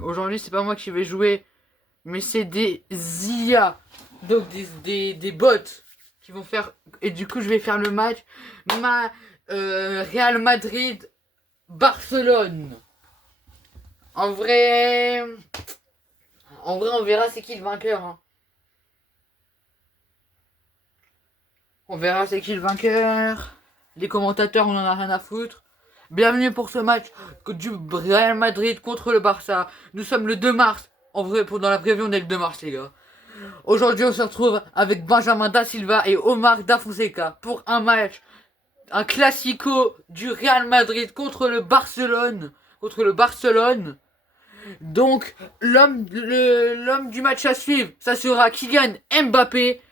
Aujourd'hui, c'est pas moi qui vais jouer, mais c'est des IA, donc des bots qui vont faire. Et du coup, je vais faire le match. Real Madrid, Barcelone. En vrai, on verra c'est qui le vainqueur, hein. On verra c'est qui le vainqueur. Les commentateurs, on en a rien à foutre. Bienvenue pour ce match du Real Madrid contre le Barça. Nous sommes le 2 mars. En vrai, dans la prévue, on est le 2 mars, les gars. Aujourd'hui, on se retrouve avec Benjamin Da Silva et Omar Da Fonseca pour un match, un classico du Real Madrid contre le Barcelone. Donc, l'homme du match à suivre, ça sera Kylian Mbappé.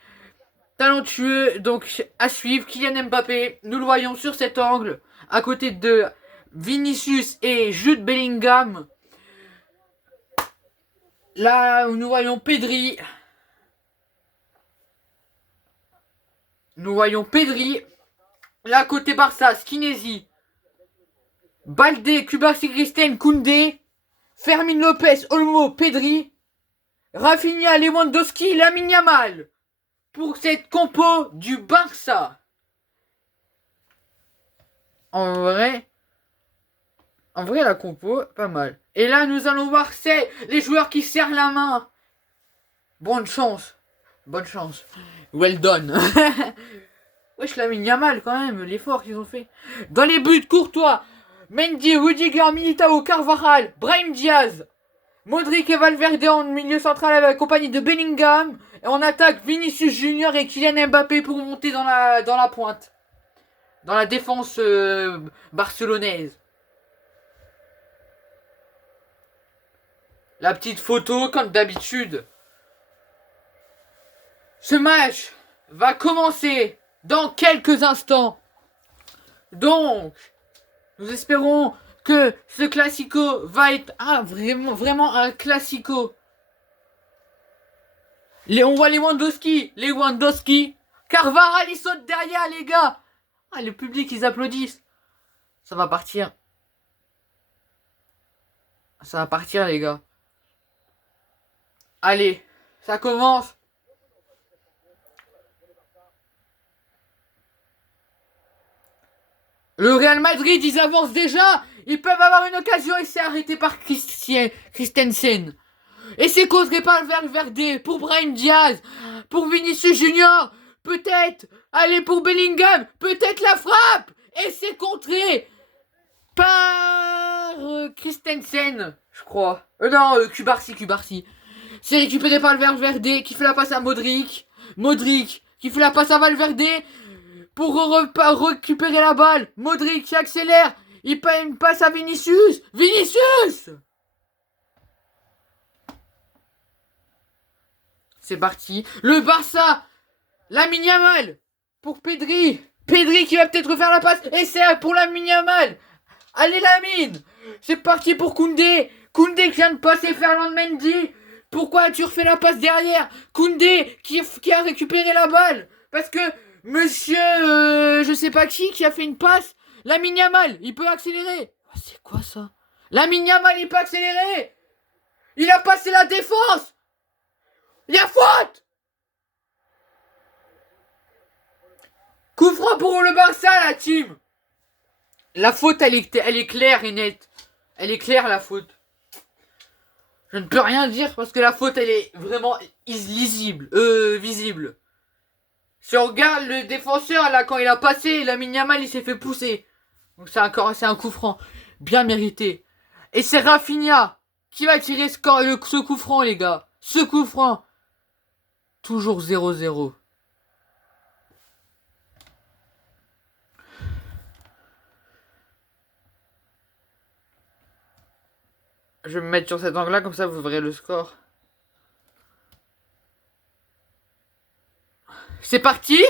Talentueux, donc à suivre, Kylian Mbappé, nous le voyons sur cet angle, à côté de Vinicius et Jude Bellingham. Là, nous voyons Pedri. Là, côté Barça, Skinesi, Balde, Kubasi Christen, Koundé, Fermin Lopez, Olmo, Pedri, Rafinha, Lewandowski, Lamine Yamal. Pour cette compo du Barça. En vrai, la compo, pas mal. Et là, nous allons voir les joueurs qui serrent la main. Bonne chance. Well done. Wesh, Lamine Yamal, quand même, l'effort qu'ils ont fait. Dans les buts, Courtois, Mendy, Rudiger, Militao, Carvajal, Brahim Diaz, Modric et Valverde en milieu central avec compagnie de Bellingham. Et on attaque Vinicius Junior et Kylian Mbappé pour monter dans la pointe. Dans la défense barcelonaise. La petite photo comme d'habitude. Ce match va commencer dans quelques instants. Donc, nous espérons que ce classico va être vraiment un classico. On voit Lewandowski. Carvajal, il saute derrière, les gars. Ah, le public, ils applaudissent. Ça va partir, les gars. Allez, ça commence. Le Real Madrid, ils avancent déjà. Ils peuvent avoir une occasion et c'est arrêté par Christensen. Et c'est contré par Valverde pour Brahim Diaz, pour Vinicius Junior, peut-être. Allez pour Bellingham, peut-être la frappe. Et c'est contré par Christensen, je crois. Non, Cubarsi. C'est récupéré par Valverde qui fait la passe à Modric. Modric qui fait la passe à Valverde pour récupérer la balle. Modric qui accélère. Il passe à Vinicius. C'est parti. Le Barça. Lamine Yamal. Pour Pedri. Pedri qui va peut-être faire la passe. Et c'est pour Lamine Yamal. Allez Lamine. C'est parti pour Koundé. Koundé qui vient de passer Ferland Mendy. Pourquoi tu refais la passe derrière? Koundé qui a récupéré la balle. Parce que monsieur, je sais pas qui a fait une passe. Lamine Yamal, il peut accélérer. Oh, c'est quoi ça? Lamine Yamal, il peut accélérer. Il a passé la défense. Il y a faute. Coup franc pour le Barça, la team. La faute, elle est claire et nette. Elle est claire, la faute. Je ne peux rien dire parce que la faute, elle est vraiment visible. Si on regarde le défenseur, là, quand il a passé, Lamine Yamal, il s'est fait pousser. Donc c'est un coup franc. Bien mérité. Et c'est Rafinha qui va tirer ce coup franc, les gars. Ce coup franc. Toujours 0-0. Je vais me mettre sur cet angle-là, comme ça vous verrez le score. C'est parti.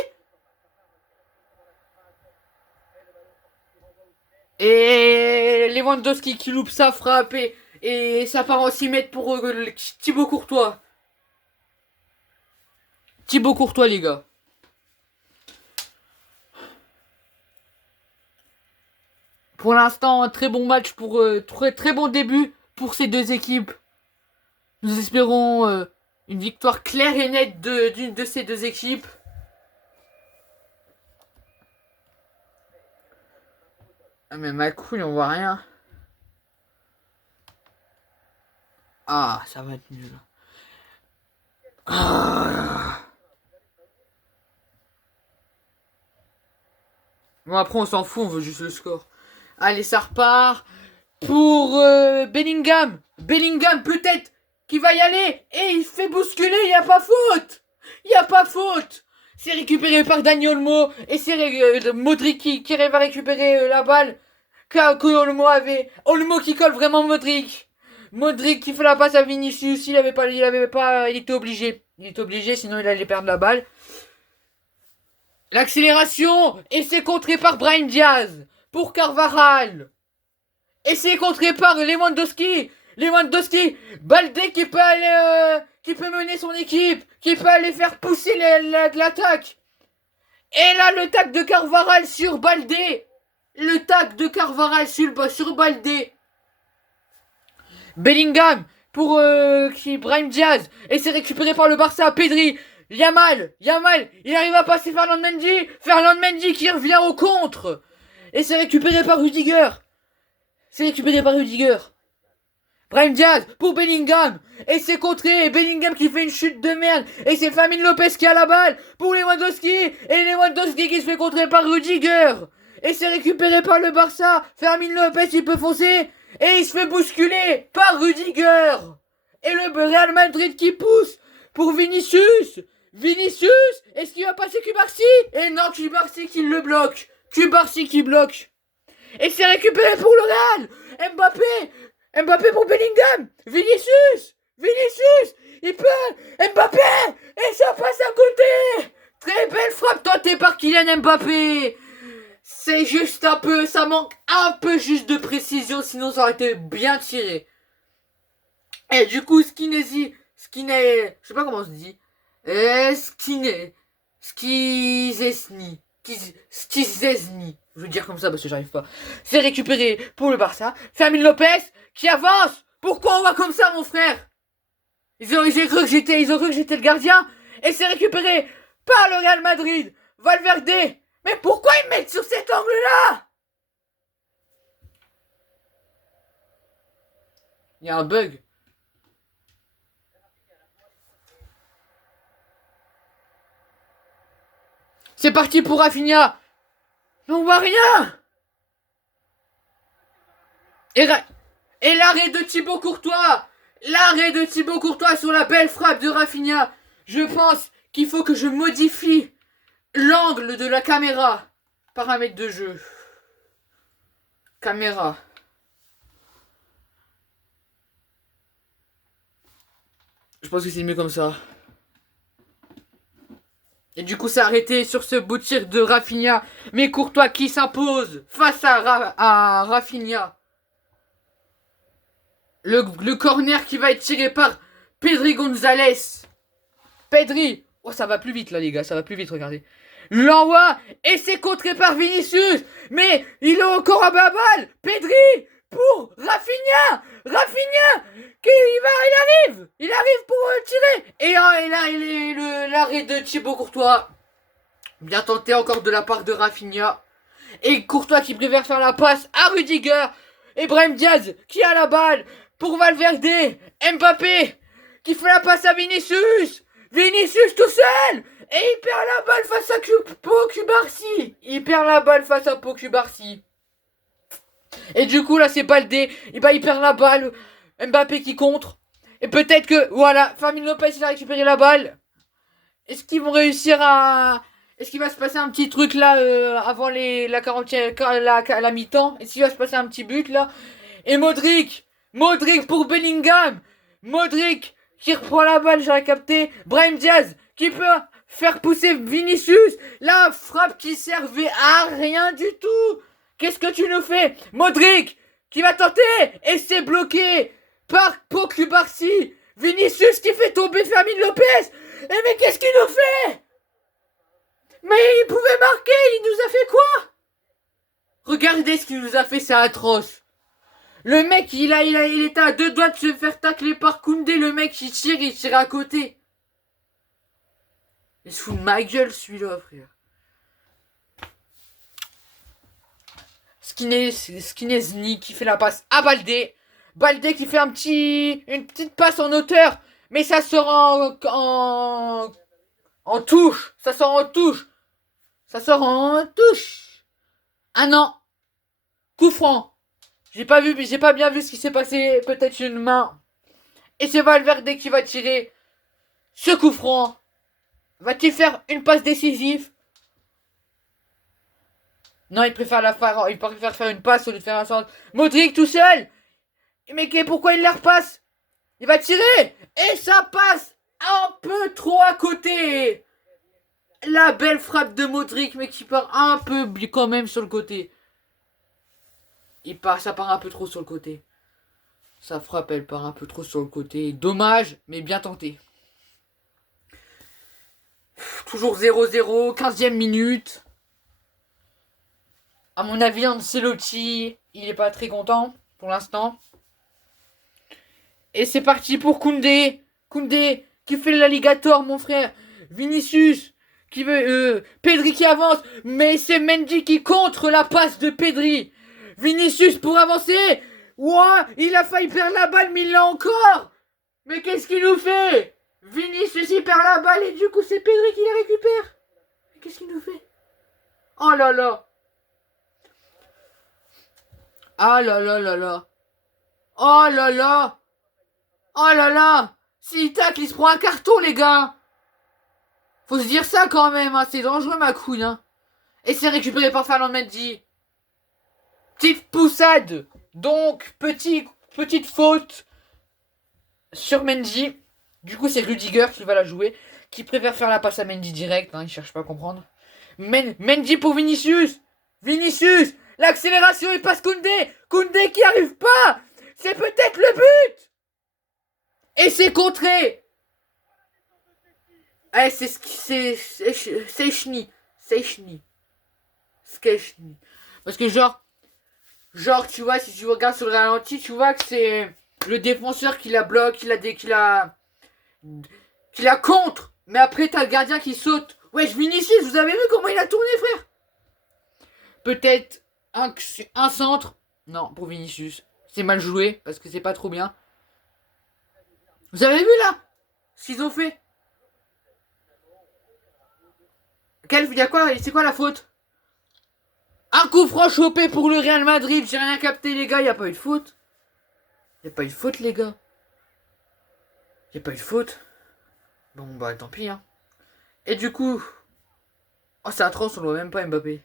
Et Lewandowski qui loupe sa frappe et ça part en 6 mètres pour Thibaut Courtois. Les gars. Pour l'instant, un très bon match très bon début pour ces deux équipes. Nous espérons une victoire claire et nette d'une de ces deux équipes. Ah mais ma couille, on voit rien. Ah, ça va être nul. Ah. Bon après on s'en fout, on veut juste le score. Allez, ça repart pour Bellingham. Bellingham peut-être qui va y aller et il fait bousculer, il n'y a pas faute. Il n'y a pas faute. C'est récupéré par Dani Olmo et c'est Modric qui va récupérer la balle que Olmo avait. Olmo qui colle vraiment Modric. Modric qui fait la passe à Vinicius, il était obligé. Il était obligé, sinon il allait perdre la balle. L'accélération et c'est contré par Brahim Diaz pour Carvajal. Et c'est contré par Lewandowski. Lewandowski, Baldé qui peut aller, qui peut mener son équipe, qui peut aller faire pousser l'attaque. Et là, le tac de Carvajal sur Baldé. Le tac de Carvajal sur Baldé. Bellingham pour Brahim Diaz. Et c'est récupéré par le Barça. Pedri. Yamal, il arrive à passer Fernand Mendy qui revient au contre. Et c'est récupéré par Rudiger. Brahim Diaz pour Bellingham. Et c'est contré. Bellingham qui fait une chute de merde. Et c'est Fermin Lopez qui a la balle pour Lewandowski. Et Lewandowski qui se fait contrer par Rudiger. Et c'est récupéré par le Barça. Fermin Lopez il peut foncer. Et il se fait bousculer par Rudiger. Et le Real Madrid qui pousse pour Vinicius. Est-ce qu'il va passer Cubarsí? Et non, Cubarsí qui le bloque. Cubarsí qui bloque. Et c'est récupéré pour le Real. Mbappé pour Bellingham. Vinicius, il peut. Mbappé. Et ça passe à côté. Très belle frappe tentée par Kylian Mbappé. C'est juste un peu, ça manque un peu juste de précision, sinon ça aurait été bien tiré. Et du coup, Skizesny, je sais pas comment on se dit. Skizesny. Je vais dire comme ça parce que j'arrive pas. C'est récupéré pour le Barça. Fermin Lopez qui avance. Pourquoi on va comme ça, mon frère? Ils ont cru que j'étais le gardien. Et c'est récupéré par le Real Madrid. Valverde. Mais pourquoi ils mettent sur cet angle-là? Il y a un bug. C'est parti pour Rafinha. Mais on voit rien. Et l'arrêt de Thibaut Courtois. Sur la belle frappe de Rafinha. Je pense qu'il faut que je modifie l'angle de la caméra. Paramètres de jeu. Caméra. Je pense que c'est mieux comme ça. Et du coup, c'est arrêté sur ce bout de tir de Rafinha. Mais Courtois qui s'impose face à Rafinha. Le corner qui va être tiré par Pedri Gonzalez. Pedri. Oh, ça va plus vite là, les gars. Ça va plus vite, regardez. L'envoie. Et c'est contré par Vinicius. Mais il est encore à bas balle. Pedri pour Rafinha. Il arrive pour tirer. Et là, l'arrêt de Thibaut Courtois. Bien tenté encore de la part de Rafinha. Et Courtois qui préfère faire la passe à Rudiger. Et Brahim Diaz qui a la balle pour Valverde. Mbappé qui fait la passe à Vinicius. Vinicius tout seul. Et il perd la balle face à Pau Cubarsí. Et du coup là c'est Baldé. Et bah il perd la balle. Mbappé qui contre. Et peut-être que voilà, Fermin Lopez il a récupéré la balle. Est-ce qu'ils vont réussir à... Est-ce qu'il va se passer un petit truc là avant la 40e, la mi-temps? Est-ce qu'il va se passer un petit but là? Et Modric pour Bellingham. Modric qui reprend la balle, j'aurais capté. Brahim Diaz qui peut faire pousser Vinicius. La frappe qui servait à rien du tout. Qu'est-ce que tu nous fais? Modric qui va tenter. Et c'est bloqué par Pau Cubarsí. Vinicius qui fait tomber Fermin Lopez. Et mais qu'est-ce qu'il nous fait? Mais il pouvait marquer. Il nous a fait quoi? Regardez ce qu'il nous a fait, c'est atroce. Le mec, il était à 2 doigts de se faire tacler par Koundé. Le mec, il tire à côté. Il se fout de ma gueule, celui-là, frère. Skinezny qui fait la passe à Baldé. Baldé qui fait une petite passe en hauteur. Mais ça sort en touche. Ça sort en touche. Ça sort en touche. Ah non. Coup franc. J'ai pas bien vu ce qui s'est passé. Peut-être une main. Et c'est Valverde qui va tirer ce coup franc. Va-t-il faire une passe décisive? Non, il préfère faire une passe au lieu de faire un centre. Modric tout seul. Mais pourquoi il la repasse? Il va tirer. Et ça passe un peu trop à côté. La belle frappe de Modric, mais qui part un peu quand même sur le côté. Ça part un peu trop sur le côté. Sa frappe, elle part un peu trop sur le côté. Dommage, mais bien tenté. Toujours 0-0, 15e minute. À mon avis, Ancelotti, il est pas très content pour l'instant. Et c'est parti pour Koundé. Koundé qui fait l'alligator, mon frère. Vinicius qui veut... Pedri qui avance. Mais c'est Mendy qui contre la passe de Pedri. Vinicius pour avancer. Ouah, il a failli perdre la balle, mais il l'a encore. Mais qu'est-ce qu'il nous fait? Vinicius, il perd la balle et du coup, c'est Pedri qui la récupère. Mais qu'est-ce qu'il nous fait? Oh là là. Ah là là là là. Oh là là. Oh là là. S'il tacle, il se prend un carton, les gars. Faut se dire ça quand même, hein. C'est dangereux, ma couille, hein. Et c'est récupéré par Ferland Mendy. Petite poussade. Donc, petite faute sur Mendy. Du coup, c'est Rudiger qui va la jouer. Qui préfère faire la passe à Mendy direct, hein. Il cherche pas à comprendre. Mendy pour Vinicius. Vinicius. L'accélération, il passe Koundé. Koundé qui arrive pas. C'est peut-être le but. Et c'est contré. Eh, c'est Szczęsny. Parce que genre, tu vois, si tu regardes sur le ralenti, tu vois que c'est le défenseur qui la bloque, qui la contre. Mais après, t'as le gardien qui saute. Wesh, Vinicius, vous avez vu comment il a tourné, frère? Peut-être un centre. Non, pour Vinicius. C'est mal joué, parce que c'est pas trop bien. Vous avez vu, là? Ce qu'ils ont fait? C'est quoi la faute? Un coup franc chopé pour le Real Madrid. J'ai rien capté, les gars. Y a pas eu de faute. Y a pas eu de faute, les gars. Y a pas eu de faute. Bon, bah, tant pis, hein. Et du coup... Oh, c'est atroce, on le voit même pas, Mbappé.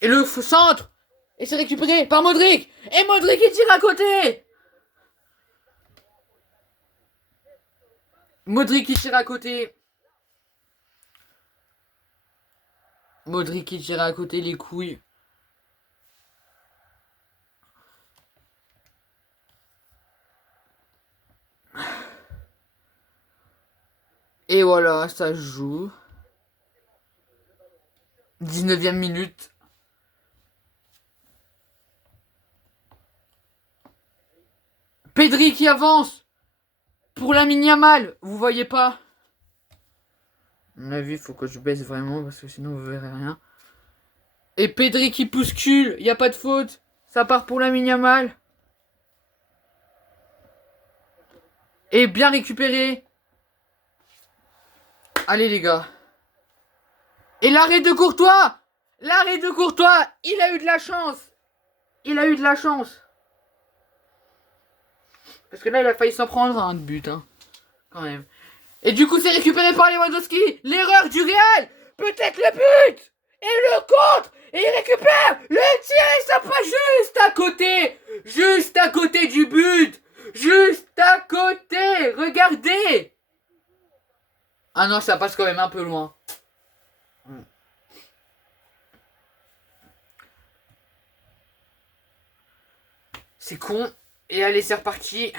Et le centre. Et c'est récupéré par Modric. Et Modric, il tire à côté. Modric, il tire à côté. Modric qui tire à côté les couilles. Et voilà, ça joue. 19e minute. Pedri qui avance. Pour Lamine Yamal. Vous voyez pas? À mon avis, il faut que je baisse vraiment parce que sinon vous verrez rien. Et Pedri qui bouscule, il n'y a pas de faute. Ça part pour Lamine Yamal. Et bien récupéré. Allez les gars. Et l'arrêt de Courtois. L'arrêt de Courtois, il a eu de la chance. Il a eu de la chance. Parce que là, il a failli s'en prendre un de but, hein. Quand même. Et du coup, c'est récupéré par Lewandowski. L'erreur du Real. Peut-être le but. Et le contre. Et il récupère. Le tir et ça passe juste à côté. Juste à côté du but. Juste à côté. Regardez. Ah non, ça passe quand même un peu loin. C'est con. Et allez, c'est reparti.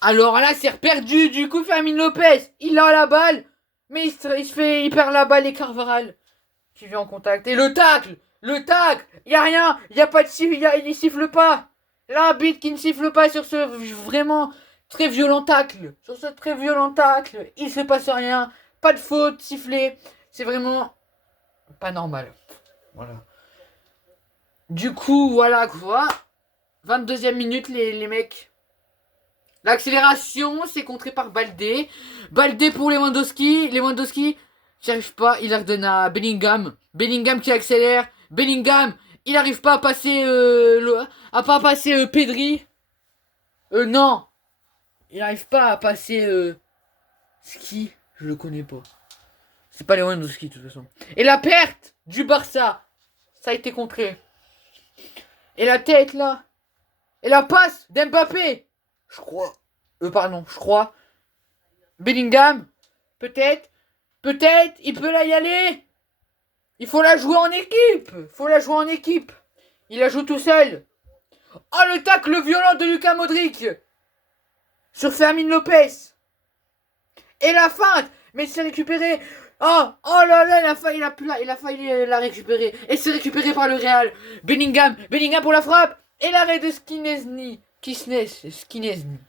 Alors là, c'est perdu. Du coup, Fermin Lopez, il a la balle. Mais il perd la balle et Carvajal qui vient en contact. Et le tacle. Le tacle, y a rien, y a pas de siffle, il ne siffle pas. L'arbitre qui ne siffle pas sur ce vraiment très violent tacle. Sur ce très violent tacle, il se passe rien. Pas de faute sifflée. C'est vraiment pas normal. Voilà. Du coup, voilà quoi. 22e minute, les mecs. L'accélération, c'est contré par Baldé. Baldé pour Lewandowski. Lewandowski, j'y arrive pas. Il la redonne à Bellingham. Bellingham qui accélère. Bellingham, il n'arrive pas à passer Pedri. Non. Il n'arrive pas à passer Ski. Je le connais pas. C'est pas Lewandowski de toute façon. Et la perte du Barça. Ça a été contré. Et la tête là. Et la passe d'Mbappé. Je crois. Pardon, je crois. Bellingham. Peut-être. Peut-être. Il peut là y aller. Il faut la jouer en équipe. Faut la jouer en équipe. Il la joue tout seul. Oh, le tacle violent de Luka Modric. Sur Fermin Lopez. Et la feinte. Mais c'est récupéré. Oh là là, il a failli la récupérer. Et c'est récupéré par le Real. Bellingham pour la frappe. Et l'arrêt de Skinesny. Skinesny.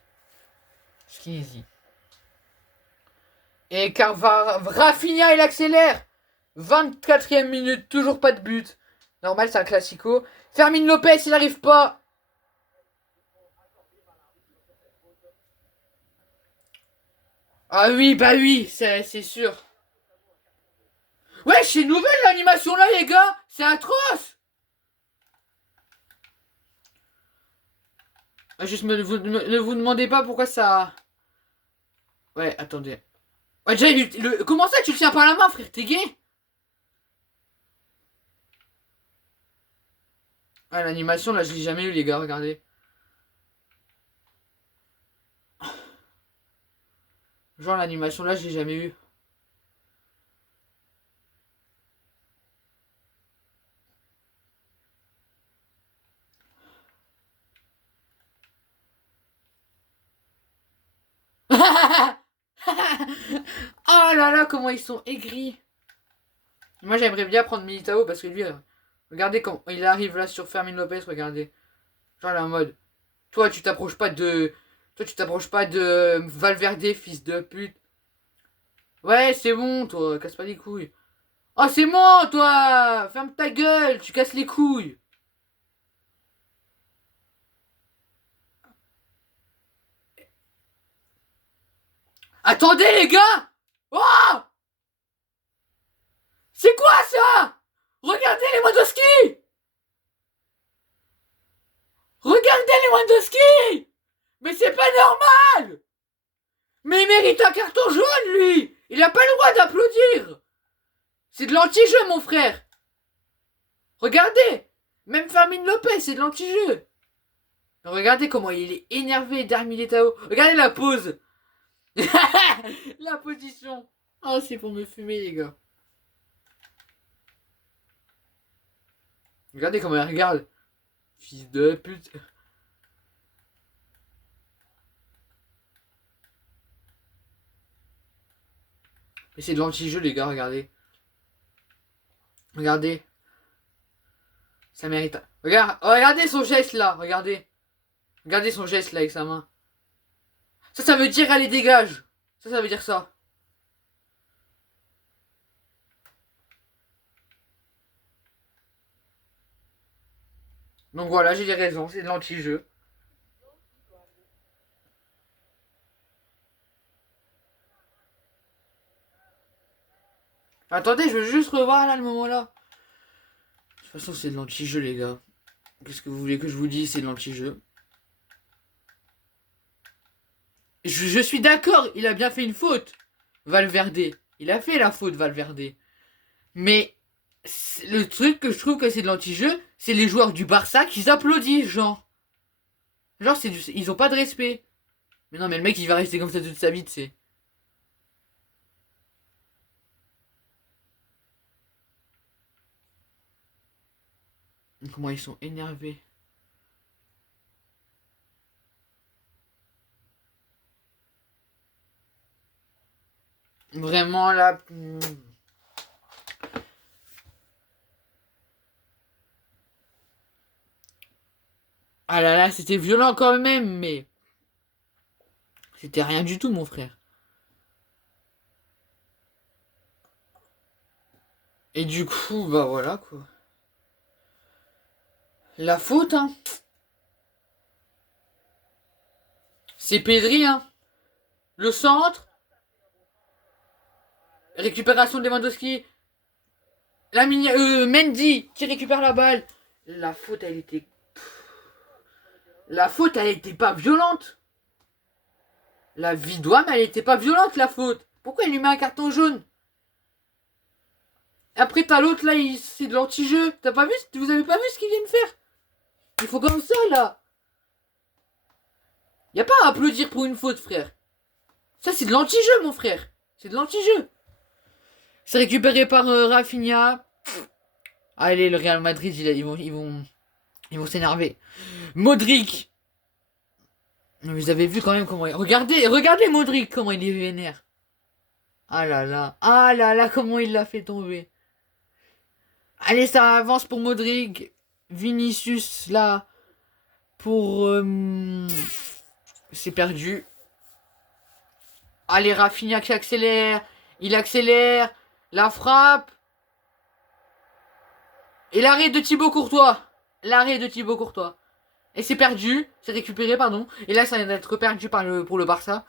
Et Rafinha, il accélère. 24e minute, toujours pas de but. Normal, c'est un classico. Fermin Lopez, il n'arrive pas. Ah oui, bah oui, c'est sûr. Ouais, c'est nouvelle l'animation là, les gars. C'est atroce. Juste ne vous demandez pas pourquoi ça... Ouais, attendez. Ouais, déjà, comment ça, tu le tiens par la main, frère? T'es gay? Ah, l'animation, là, je l'ai jamais eu, les gars, regardez. Genre, l'animation, là, je l'ai jamais eu. Oh là là, comment ils sont aigris. Moi, j'aimerais bien prendre Militao parce que lui, regardez quand il arrive là sur Fermin Lopez, regardez. Genre, là, en mode, toi, tu t'approches pas de... Toi, tu t'approches pas de Valverde, fils de pute. Ouais, c'est bon, toi, casse pas les couilles. Oh, c'est bon, toi. Ferme ta gueule, tu casses les couilles. Attendez, les gars. Oh, c'est quoi ça? Regardez les Lewandowski. Regardez les Lewandowski. Mais c'est pas normal. Mais il mérite un carton jaune, lui. Il a pas le droit d'applaudir. C'est de l'anti-jeu, mon frère. Regardez. Même Fermin Lopez, c'est de l'anti-jeu. Regardez comment il est énervé, Darmilitao. Regardez la pose. La position. Oh, c'est pour me fumer, les gars. Regardez comment il regarde. Fils de pute. Mais c'est de l'anti-jeu, les gars, regardez. Regardez. Ça mérite. Regardez son geste là, regardez. Regardez son geste là avec sa main. Ça veut dire allez, dégage. Ça veut dire ça. Donc voilà, j'ai des raisons, c'est de l'anti-jeu. Attendez, je veux juste revoir là le moment là. De toute façon, c'est de l'anti-jeu, les gars. Qu'est-ce que vous voulez que je vous dise? C'est de l'anti-jeu. Je suis d'accord, il a bien fait une faute. Valverde. Il a fait la faute, Valverde. Mais le truc que je trouve que c'est de l'anti-jeu, c'est les joueurs du Barça qui applaudissent, genre. Genre, ils ont pas de respect. Mais non, mais le mec, il va rester comme ça toute sa vie, tu sais. Comment ils sont énervés. Vraiment, là... Ah là là, c'était violent quand même, mais c'était rien du tout, mon frère. Et du coup, bah voilà quoi. La faute, hein. C'est Pedri, hein. Le centre, récupération de Lewandowski. Mendy qui récupère la balle. La faute, elle était. La faute, elle était pas violente. La Vidoine, elle était pas violente, la faute. Pourquoi il lui met un carton jaune? Après, t'as l'autre là, c'est de l'anti-jeu. T'as pas vu? Vous avez pas vu ce qu'il vient de faire? Il faut comme ça là. Y a pas à applaudir pour une faute, frère. Ça, c'est de l'anti-jeu, mon frère. C'est de l'anti-jeu. C'est récupéré par Rafinha. Allez, le Real Madrid, ils vont s'énerver. Modric. Vous avez vu quand même comment il... Regardez Modric, comment il est vénère. Ah là là, comment il l'a fait tomber. Allez, ça avance pour Modric. Vinicius, là, pour... c'est perdu. Allez, Rafinha qui accélère. Il accélère. La frappe. Et l'arrêt de Thibaut Courtois. L'arrêt de Thibaut Courtois. Et c'est perdu. C'est récupéré, pardon. Et là, ça vient d'être perdu pour le Barça.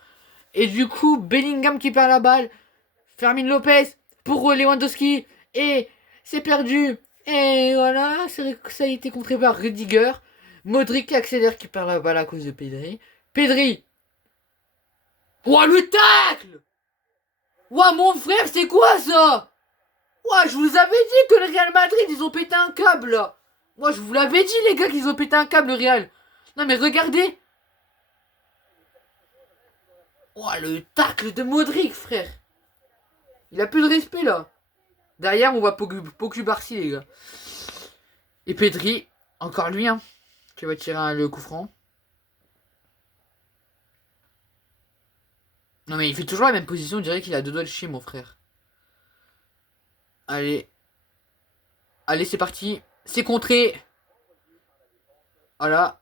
Et du coup, Bellingham qui perd la balle. Fermin Lopez pour Lewandowski. Et c'est perdu. Et voilà, ça a été contré par Rudiger. Modric qui accélère, qui perd la balle à cause de Pedri. Pedri. Ouah, le tacle. Ouah, mon frère, c'est quoi ça? Ouah, je vous avais dit que le Real Madrid, ils ont pété un câble, là. Moi, je vous l'avais dit, les gars, qu'ils ont pété un câble, le Real. Non, mais regardez. Ouah, le tacle de Modric, frère. Il a plus de respect, là. Derrière, on voit Poku Barcy, les gars. Et Pedri, encore lui, hein, qui va tirer le coup franc. Non, mais il fait toujours la même position, on dirait qu'il a deux doigts de chier, mon frère. Allez. Allez, c'est parti. C'est contré. Voilà.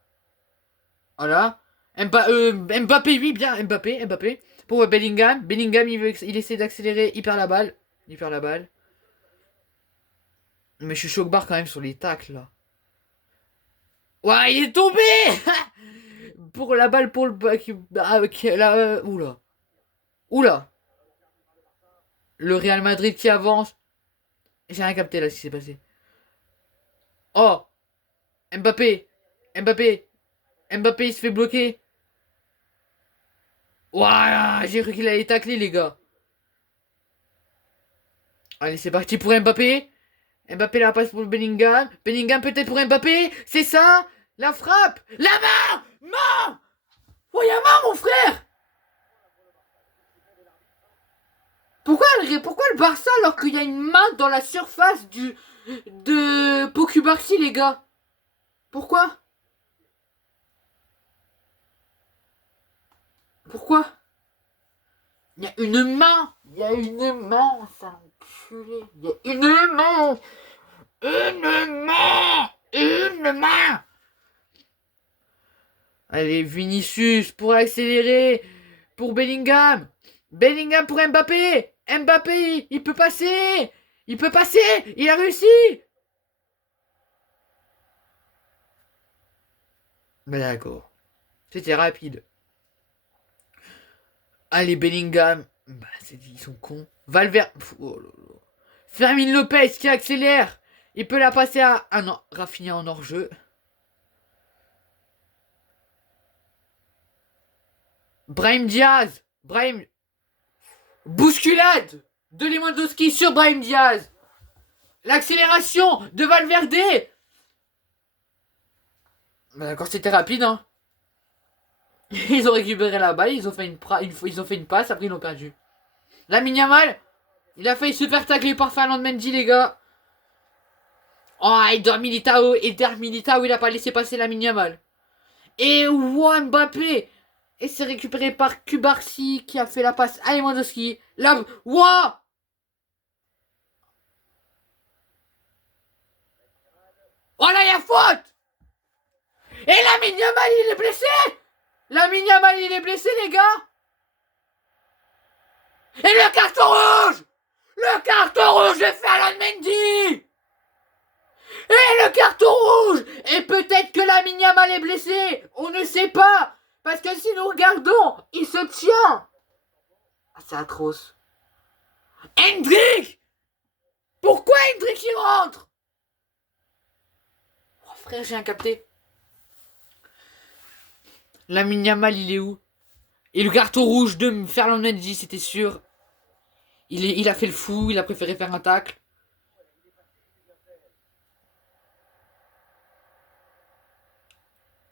Voilà. Mbappé, oui, bien. Mbappé. Pour Bellingham. Bellingham, il essaie d'accélérer. Il perd la balle. Mais je suis choc barre quand même sur les tacles, là. Ouais, il est tombé. Pour la balle, pour le... Oula. Oula. Le Real Madrid qui avance. J'ai rien capté, là, ce qui s'est passé. Oh. Mbappé. Mbappé. Mbappé, il se fait bloquer. Ouah, j'ai cru qu'il allait tacler, les gars. Allez, c'est parti pour Mbappé. Mbappé la passe pour Bellingham. Bellingham peut-être pour Mbappé. C'est ça. La frappe. La main. Main. Oh, y'a main, mon frère. Pourquoi le Barça alors qu'il y a une main dans la surface de Poku Barcy, les gars? Pourquoi? Pourquoi? Il y a une main. Il y a une main, ça enculé. Il y a une main. Une main. Une main. Allez, Vinicius pour accélérer. Pour Bellingham. Bellingham pour Mbappé. Mbappé, il peut passer. Il peut passer. Il a réussi. Mais d'accord. C'était rapide. Allez, Bellingham. Bah, ils sont cons. Valverde. Oh là là. Fermin Lopez qui accélère. Il peut la passer à... Ah non, Rafinha en hors-jeu. Brahim Diaz. Brahim... Bousculade de Lewandowski sur Brahim Diaz. L'accélération de Valverde. Bah d'accord, c'était rapide, hein. Ils ont récupéré la balle, ils ont fait une passe, après ils l'ont perdu. Lamine Yamal, il a failli se faire tacler par Fernand Mendy, les gars. Oh, Eder Militao, il a pas laissé passer Lamine Yamal. Et Mbappé. Et c'est récupéré par Kubarsi qui a fait la passe à Lewandowski. Là, Ouah. Oh là, il y a faute. Et Lamine Yamal, il est blessé. Lamine Yamal, il est blessé, les gars. Et le carton rouge. Le carton rouge de Ferland Mendy. Et le carton rouge. Et peut-être que Lamine Yamal est blessé. On ne sait pas. Parce que si nous regardons, il se tient. Ah, c'est atroce. Hendrick. Pourquoi Hendrick il rentre? Oh frère, j'ai un capté. Lamine Yamal, il est où? Et le carton rouge de Ferland Mendy, c'était sûr. Il a fait le fou, il a préféré faire un tacle.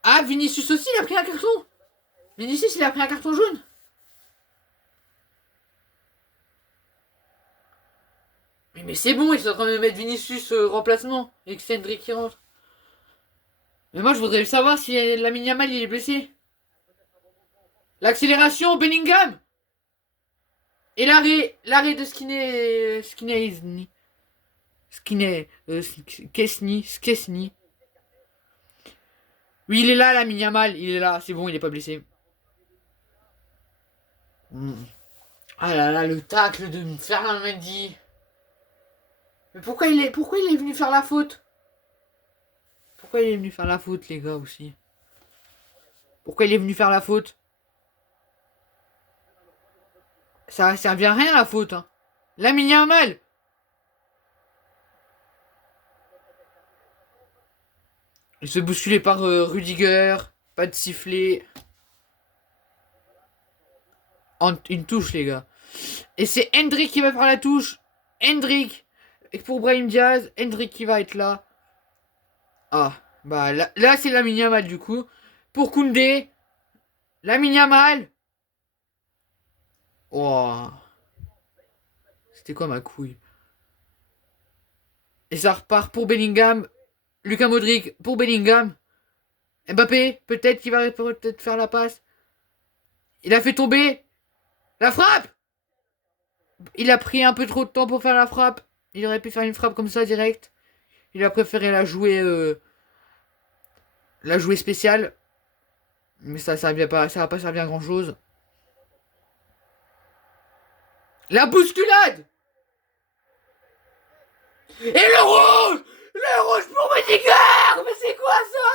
Ah, Vinicius aussi, il a pris un carton. Vinicius, il a pris un carton jaune. Mais c'est bon, ils sont en train de mettre Vinicius remplacement. Et que c'est Hendrick qui rentre. Mais moi, je voudrais savoir si Lamine Yamal, il est blessé. L'accélération, Bellingham. Et l'arrêt de Skesny. Oui, il est là, Lamine Yamal, il est là, c'est bon, il est pas blessé. Ah là là, le tacle de Ferland Mendy. Mais pourquoi il est venu faire la faute? Pourquoi il est venu faire la faute, les gars, aussi? Pourquoi il est venu faire la faute? Ça servi à rien, la faute, hein. Lamine Yamal. Il se bousculé par Rudiger. Pas de sifflet. Une touche, les gars. Et c'est Hendrick qui va faire la touche. Hendrick. Et pour Brahim Diaz, Hendrick qui va être là. Ah, bah là c'est Lamine Yamal du coup. Pour Koundé. Lamine Yamal. Oh. C'était quoi ma couille? Et ça repart pour Bellingham. Lucas Modric pour Bellingham. Mbappé, peut-être qu'il va peut-être faire la passe. Il a fait tomber. La frappe. Il a pris un peu trop de temps pour faire la frappe. Il aurait pu faire une frappe comme ça direct. Il a préféré la jouer spéciale. Mais ça va pas servir à grand chose. La bousculade. Et le rouge. Le rouge pour Rudiger. Mais c'est quoi ça?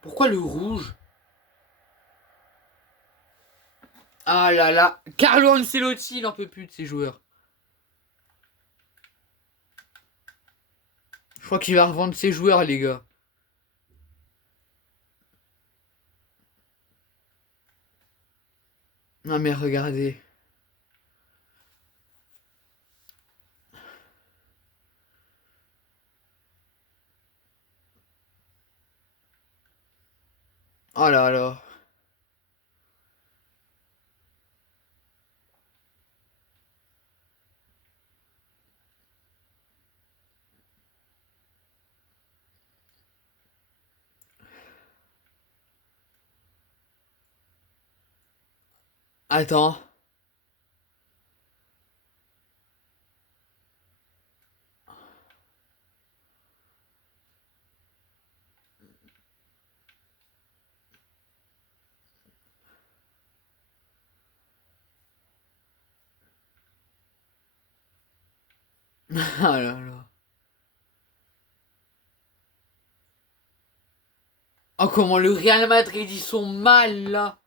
Pourquoi le rouge? Ah là là. Carlo Ancelotti, il en peut plus de ces joueurs. Je crois qu'il va revendre ses joueurs, les gars. Non mais regardez. Oh là là. Attends. Ah là là. Oh comment le Real Madrid ils sont mal là.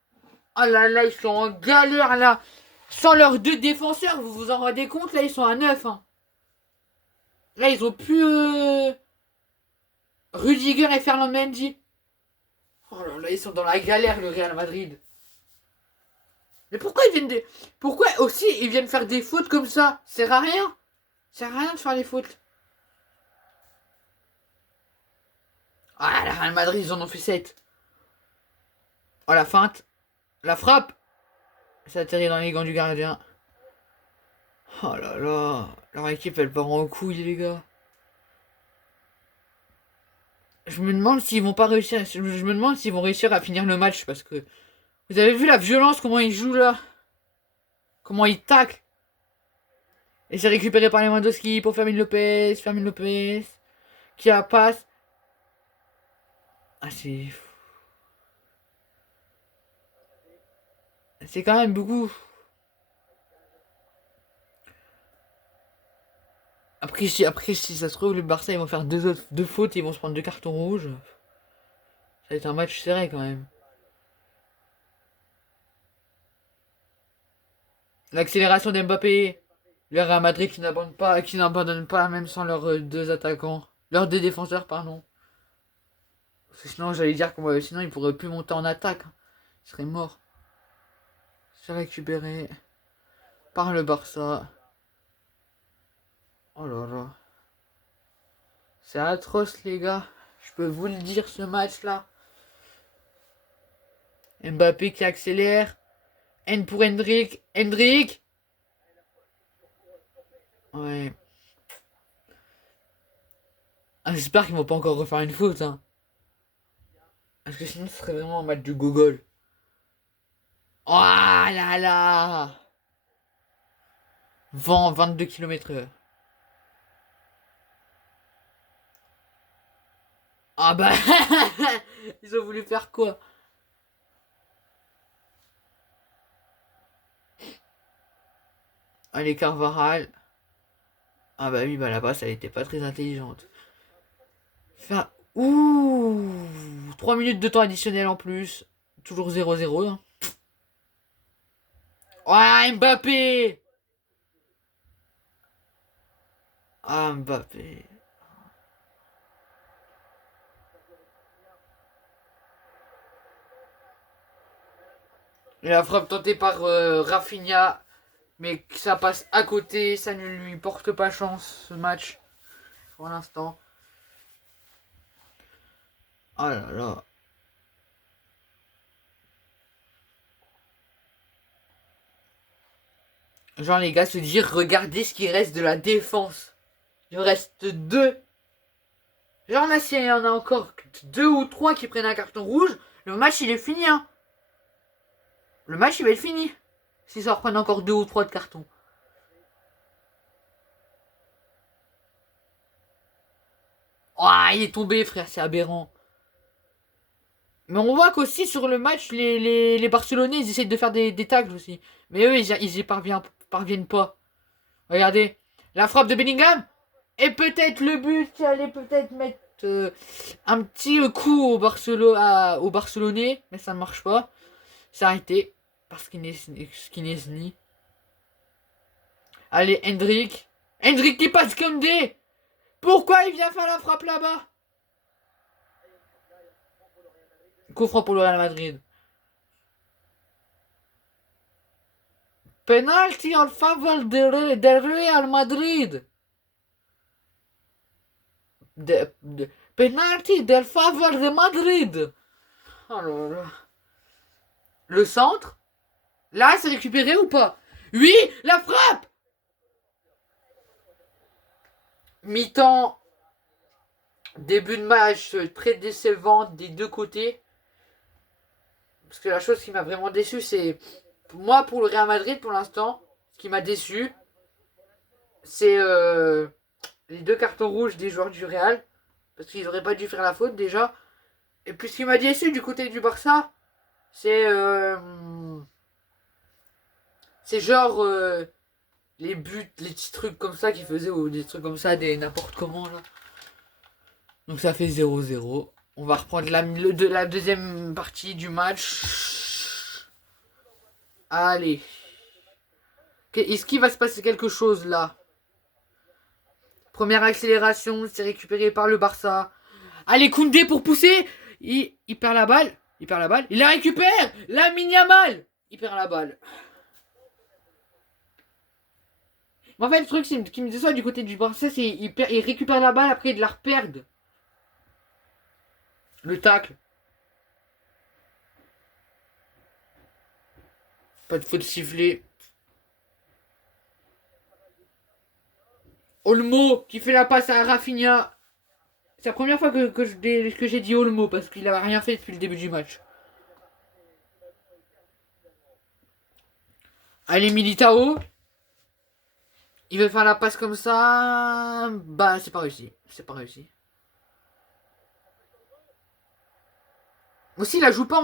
Oh là là, ils sont en galère là. Sans leurs deux défenseurs, vous vous en rendez compte, là ils sont à 9 hein. Là ils ont plus Rudiger et Ferland Mendy. Oh là là, ils sont dans la galère le Real Madrid. Mais pourquoi ils viennent pourquoi aussi ils viennent faire des fautes comme ça? Ça sert à rien. Ça sert à rien de faire des fautes. Ah, le Real Madrid, ils en ont fait 7. Oh, la feinte. La frappe. Ça atterrit dans les gants du gardien. Oh là là. Leur équipe, elle part en couille, les gars. Je me demande s'ils vont pas réussir. Je me demande s'ils vont réussir à finir le match parce que. Vous avez vu la violence, comment ils jouent là? Comment ils taclent? Et c'est récupéré par Lewandowski pour Fermin Lopez. Fermin Lopez. Qui a passe. Ah, c'est quand même beaucoup. Après, si ça se trouve, le Barça, ils vont faire deux fautes, ils vont se prendre deux cartons rouges. Ça va être un match serré quand même. L'accélération d'Mbappé. Le Real Madrid qui n'abandonne pas même sans leurs deux attaquants. Leurs deux défenseurs, pardon. Parce que sinon, j'allais dire que sinon, ils pourraient plus monter en attaque. Ils seraient morts. C'est récupéré par le Barça. Oh là là. C'est atroce, les gars. Je peux vous le dire, ce match-là. Mbappé qui accélère. N pour Hendrik. Hendrik. Ouais. Ah, j'espère qu'ils vont pas encore refaire une faute. Hein. Parce que sinon, ce serait vraiment un match du Gogol. Oh là là. Vent 22 km/h. Ah bah. Ils ont voulu faire quoi? Allez, Carvaral. Ah bah oui, bah là-bas, ça n'était pas très intelligente. Enfin, ouh, 3 minutes de temps additionnel en plus. Toujours 0-0. Hein. Ah, Mbappé. Ah, Mbappé. Et la frappe tentée par Rafinha. Mais que ça passe à côté. Ça ne lui porte pas chance, ce match. Pour l'instant. Oh là là. Genre les gars se dire regardez ce qui reste de la défense. Il reste deux. Genre là s'il y en a encore deux ou trois qui prennent un carton rouge, le match il est fini hein. Le match il va être fini. Si ça reprend encore deux ou trois de cartons. Oh il est tombé frère, c'est aberrant. Mais on voit qu'aussi sur le match, les Barcelonais ils essaient de faire des tacles aussi. Mais eux ils y parviennent pas. Regardez, la frappe de Bellingham. Et peut-être le but qui allait peut-être mettre un petit coup au Barcelonais, mais ça ne marche pas. C'est arrêté parce qu'il n'est ni. Allez, Hendrik. Hendrik qui passe comme des. Pourquoi il vient faire la frappe là-bas? Coup franc pour le Real Madrid. Penalty en faveur del Real Madrid. Penalty del faveur de Madrid. Oh là là. Le centre. Là, c'est récupéré ou pas? Oui, la frappe. Mi-temps. Début de match très décevant des deux côtés. Parce que la chose qui m'a vraiment déçu, c'est. Moi, pour le Real Madrid, pour l'instant, ce qui m'a déçu, c'est les deux cartons rouges des joueurs du Real. Parce qu'ils n'auraient pas dû faire la faute déjà. Et puis ce qui m'a déçu du côté du Barça, c'est. C'est genre. Les buts, les petits trucs comme ça qu'ils faisaient, ou des trucs comme ça, des n'importe comment là. Donc ça fait 0-0. On va reprendre la deuxième partie du match. Allez. Est-ce qu'il va se passer quelque chose là? Première accélération, c'est récupéré par le Barça. Allez, Koundé pour pousser. Il perd la balle. Il perd la balle. Il la récupère. Lamine Yamal. Il perd la balle. Mais en fait, le truc qui me déçoit du côté du Barça, c'est il récupère la balle, après il la reperde. Le tacle. Pas de faute sifflée. Olmo qui fait la passe à Rafinha. C'est la première fois que j'ai dit Olmo parce qu'il n'a rien fait depuis le début du match. Allez, Militao. Il veut faire la passe comme ça. Bah, c'est pas réussi. C'est pas réussi. Aussi, il joue pas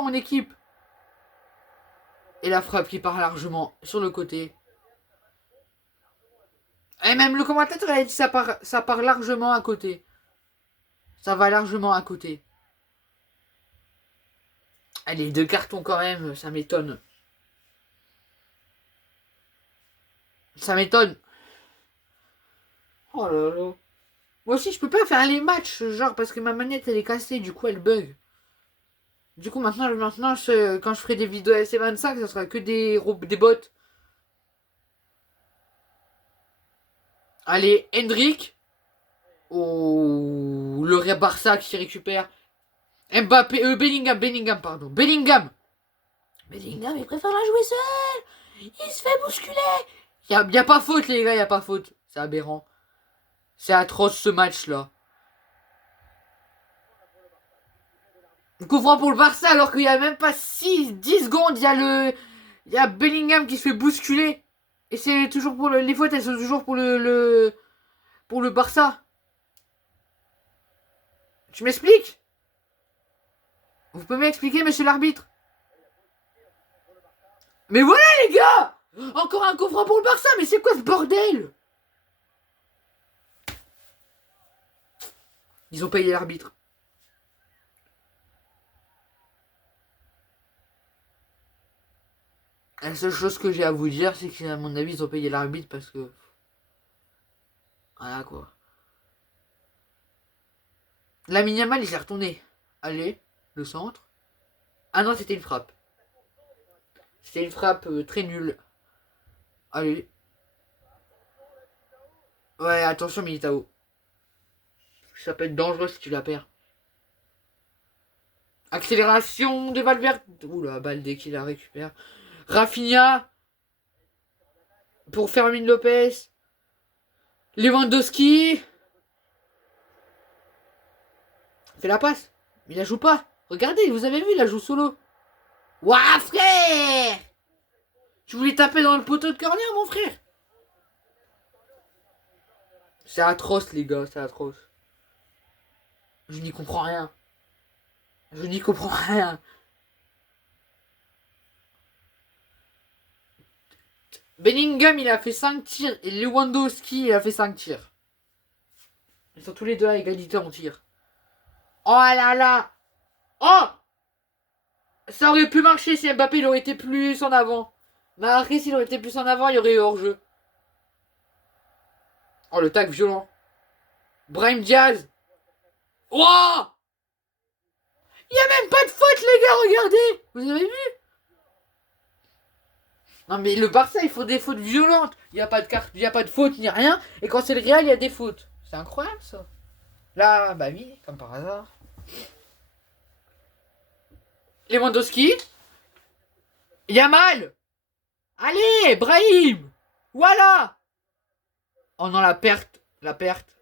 en équipe. Et la frappe qui part largement sur le côté. Et même le commentateur a dit ça part largement à côté. Ça va largement à côté. Allez, 2 cartons quand même, ça m'étonne. Ça m'étonne. Oh là là. Moi aussi, je peux pas faire les matchs, genre, parce que ma manette, elle est cassée, du coup, elle bug. Du coup, maintenant quand je ferai des vidéos SC25, ça sera que des bots. Allez, Hendrik. Oh, le Barça qui récupère. Mbappé, Bellingham, pardon. Bellingham, il préfère la jouer seul. Il se fait bousculer. Y a pas faute, les gars, y a pas faute. C'est aberrant. C'est atroce ce match-là. Coup franc pour le Barça alors qu'il y a même pas 10 secondes, il y a Bellingham qui se fait bousculer. Et c'est toujours pour les fautes, elles sont toujours pour pour le Barça. Tu m'expliques? Vous pouvez m'expliquer, monsieur l'arbitre? Mais voilà, les gars! Encore un coup franc pour le Barça, mais c'est quoi ce bordel? Ils ont payé l'arbitre. La seule chose que j'ai à vous dire, c'est qu'à mon avis, ils ont payé l'arbitre parce que... Voilà, quoi. Lamine Yamal, il s'est retourné. Allez, le centre. Ah non, c'était une frappe. C'était une frappe très nulle. Allez. Ouais, attention, Militao. Ça peut être dangereux si tu la perds. Accélération de Valverde. Oula, Balde qui la récupère. Rafinha. Pour Fermin Lopez. Lewandowski. Fait la passe. Il la joue pas. Regardez, vous avez vu, il la joue solo. Ouah, frère! Tu voulais taper dans le poteau de corner, mon frère? C'est atroce, les gars, c'est atroce. Je n'y comprends rien. Je n'y comprends rien. Bellingham, il a fait 5 tirs. Et Lewandowski, il a fait 5 tirs. Ils sont tous les deux à égalité en tir. Oh là là! Oh! Ça aurait pu marcher si Mbappé il aurait été plus en avant. Mais après, s'il aurait été plus en avant, il y aurait eu hors-jeu. Oh, le tac violent. Brahim Diaz. Oh! Il n'y a même pas de faute, les gars, regardez! Vous avez vu? Non, mais le Barça, il faut des fautes violentes. Il n'y a pas de carte, il n'y a pas de faute, ni rien. Et quand c'est le Real, il y a des fautes. C'est incroyable, ça. Là, bah oui, comme par hasard. Lewandowski. Yamal. Allez, Brahim. Voilà. Oh non, la perte. La perte.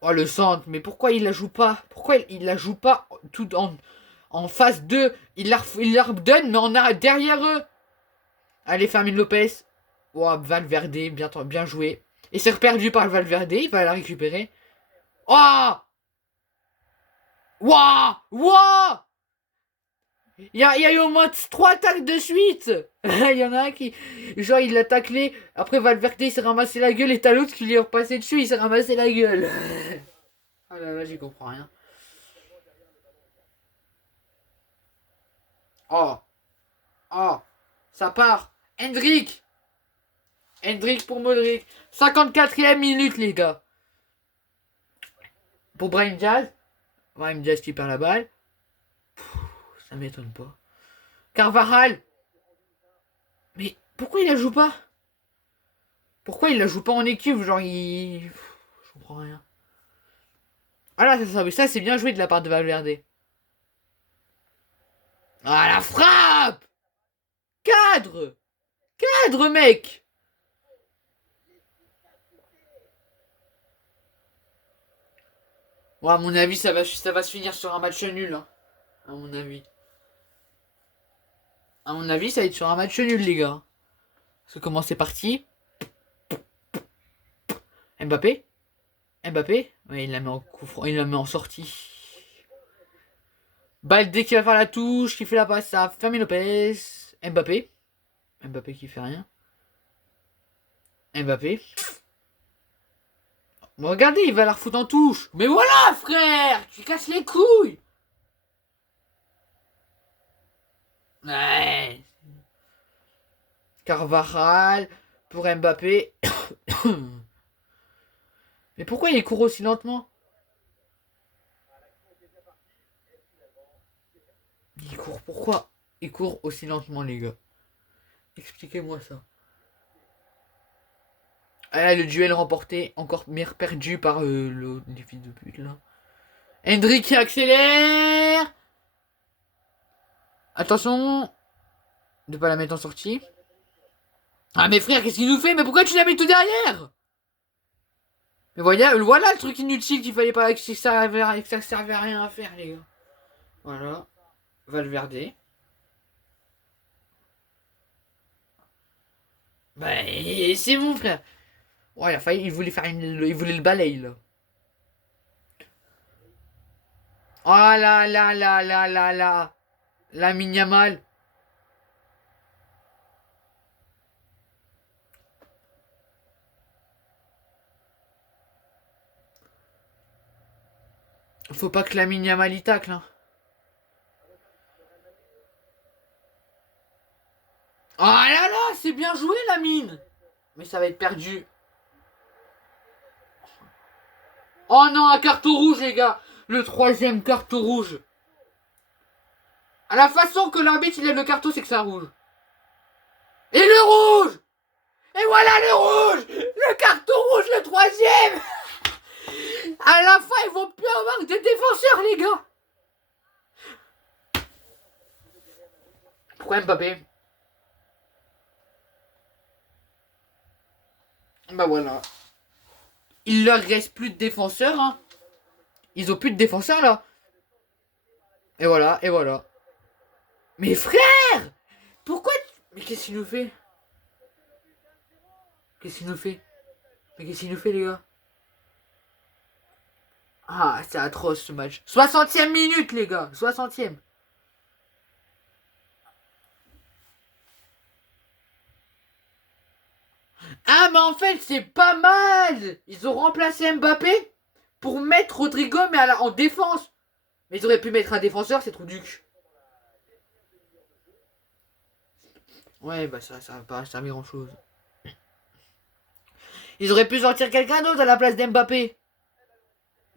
Oh, le centre. Mais pourquoi il la joue pas? Pourquoi il la joue pas tout en phase 2? Il la redonne, mais on a derrière eux. Allez, Fermin Lopez. Oh, Valverde, bien joué. Et c'est perdu par Valverde, il va la récupérer. Oh! Wouah! Wouah! Il y a eu au moins 3 attaques de suite. Il y en a un qui... Genre, il l'a taclé. Après, Valverde, il s'est ramassé la gueule. Et t'as l'autre qui lui est repassé dessus. Il s'est ramassé la gueule. Oh là là, j'y comprends rien. Oh. Oh. Ça part. Hendrik pour Modric. 54e minute, les gars. Pour Brahim Diaz. Brahim Diaz qui perd la balle. Ça m'étonne pas. Carvajal. Mais pourquoi il la joue pas? Pourquoi il la joue pas en équipe? Genre, il... Je comprends rien. Ah là, ça c'est bien joué de la part de Valverde. Ah, la frappe! Cadre! Cadre, mec! Ouais, à mon avis, ça va se finir sur un match nul. Hein. À mon avis. À mon avis, ça va être sur un match nul, les gars. Parce que comment c'est parti? Mbappé. Mbappé. Ouais, il la met en coup franc. Il la met en sortie. Baldé qui va faire la touche, qui fait la passe à Fermin Lopez. Mbappé. Mbappé qui fait rien. Mbappé. Bon, regardez, il va la refoutre en touche. Mais voilà, frère, tu casses les couilles. Ouais. Carvajal pour Mbappé. Mais pourquoi il court aussi lentement? Il court pourquoi? Il court aussi lentement, les gars. Expliquez-moi ça. Ah, le duel remporté, encore perdu par les fils de pute là. Hendrick qui accélère. Attention de pas la mettre en sortie. Ah mais frère, qu'est-ce qu'il nous fait? Mais pourquoi tu la mets tout derrière? Mais voilà le truc inutile qu'il fallait pas, que ça servait à rien à faire, les gars. Voilà. Valverde. Bah c'est bon, frère. Ouais, il a failli, il voulait le balayer là. Oh là là là là là là. La Yamal. Faut pas que la Yamal y tacle, hein. Oh là là, c'est bien joué la mine. Mais ça va être perdu. Oh non, un carton rouge, les gars. Le troisième carton rouge. À la façon que l'arbitre il lève le carton, c'est que c'est un rouge. Et le rouge. Et voilà le rouge. Le carton rouge, le troisième. À la fin, ils vont plus avoir de défenseurs, les gars. Pourquoi Mbappé? Bah voilà. Il leur reste plus de défenseurs, hein. Ils ont plus de défenseurs, là. Et voilà, et voilà. Mais frère! Pourquoi? Mais qu'est-ce qu'il nous fait? Qu'est-ce qu'il nous fait? Mais qu'est-ce qu'il nous fait, les gars? Ah, c'est atroce ce match. 60e minute, les gars. 60e. Ah, mais en fait, c'est pas mal. Ils ont remplacé Mbappé pour mettre Rodrigo, mais en défense. Mais ils auraient pu mettre un défenseur, c'est trop duc. Ouais, bah ça va pas servir grand chose. Ils auraient pu sortir quelqu'un d'autre à la place d'Mbappé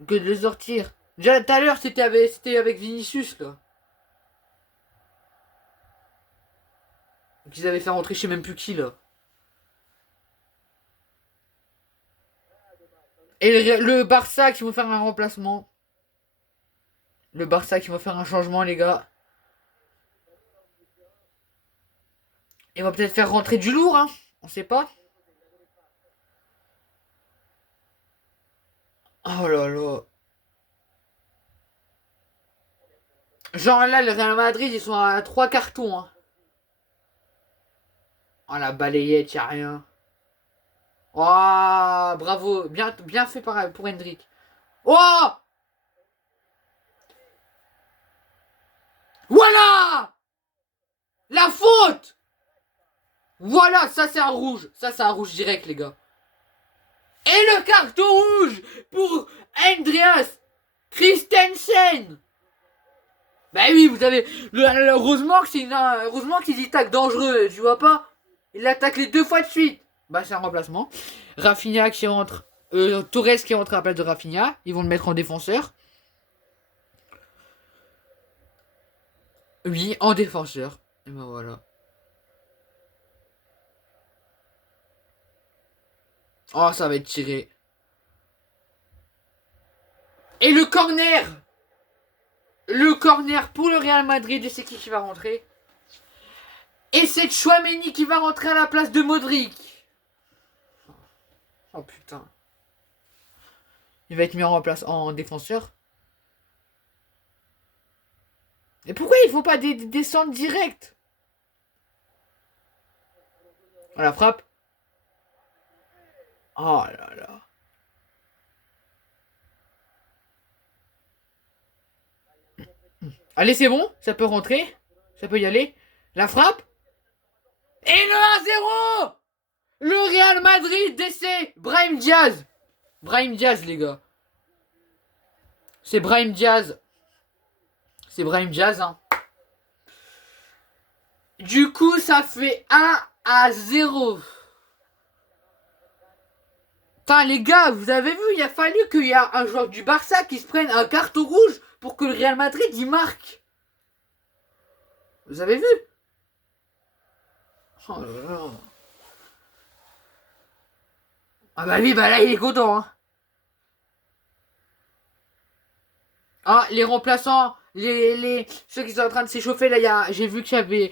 que de le sortir. Déjà tout à l'heure, c'était avec Vinicius, là. Qu'ils avaient fait rentrer, je sais même plus qui, là. Et le Barça qui vont faire un remplacement. Le Barça qui va faire un changement, les gars. Ils vont peut-être faire rentrer du lourd, hein. On sait pas. Oh là là. Genre là, le Real Madrid, ils sont à 3 cartons, hein. Oh la balayette, y'a rien. Oh, bravo. Bien, bien fait pour Hendrick. Oh! Voilà! La faute! Voilà, ça c'est un rouge. Ça c'est un rouge direct, les gars. Et le carton rouge pour Andreas Christensen. Bah oui, vous avez. Heureusement que heureusement qu'ils y taquent dangereux, tu vois pas? Il l'attaque les deux fois de suite. Bah c'est un remplacement. Rafinha qui rentre. Torres qui rentre à la place de Rafinha. Ils vont le mettre en défenseur. Oui, en défenseur. Et ben voilà. Oh, ça va être tiré. Et le corner! Le corner pour le Real Madrid. Et c'est qui va rentrer? Et c'est Chouameni qui va rentrer à la place de Modric. Oh putain. Il va être mis en défenseur. Et pourquoi ils font pas des descentes directes? Oh, la frappe. Oh là là. Allez, c'est bon, ça peut rentrer. Ça peut y aller. La frappe. Et le 1-0. Le Real Madrid d'essai. Brahim Diaz. Brahim Diaz, les gars. C'est Brahim Diaz. C'est Brahim Diaz, hein. Du coup, ça fait 1-0. Putain, les gars, vous avez vu, il a fallu qu'il y ait un joueur du Barça qui se prenne un carton rouge pour que le Real Madrid y marque. Vous avez vu? Oh là là. Ah bah oui, bah là, il est content, hein. Ah, les remplaçants, ceux qui sont en train de s'échauffer, là, j'ai vu qu'il y avait,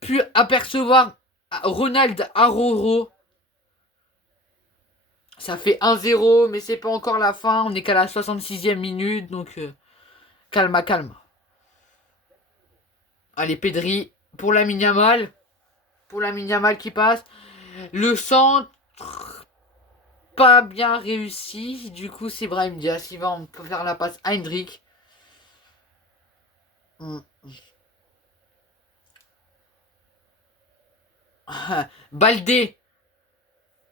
pu apercevoir Ronald Aroro. Ça fait 1-0, mais c'est pas encore la fin, on est qu'à la 66e minute, donc calme, calme. Allez, Pedri, pour la Yamal, qui passe. Le centre, pas bien réussi, du coup c'est Brahim Diaz, il va faire la passe à Hendrik. Baldé.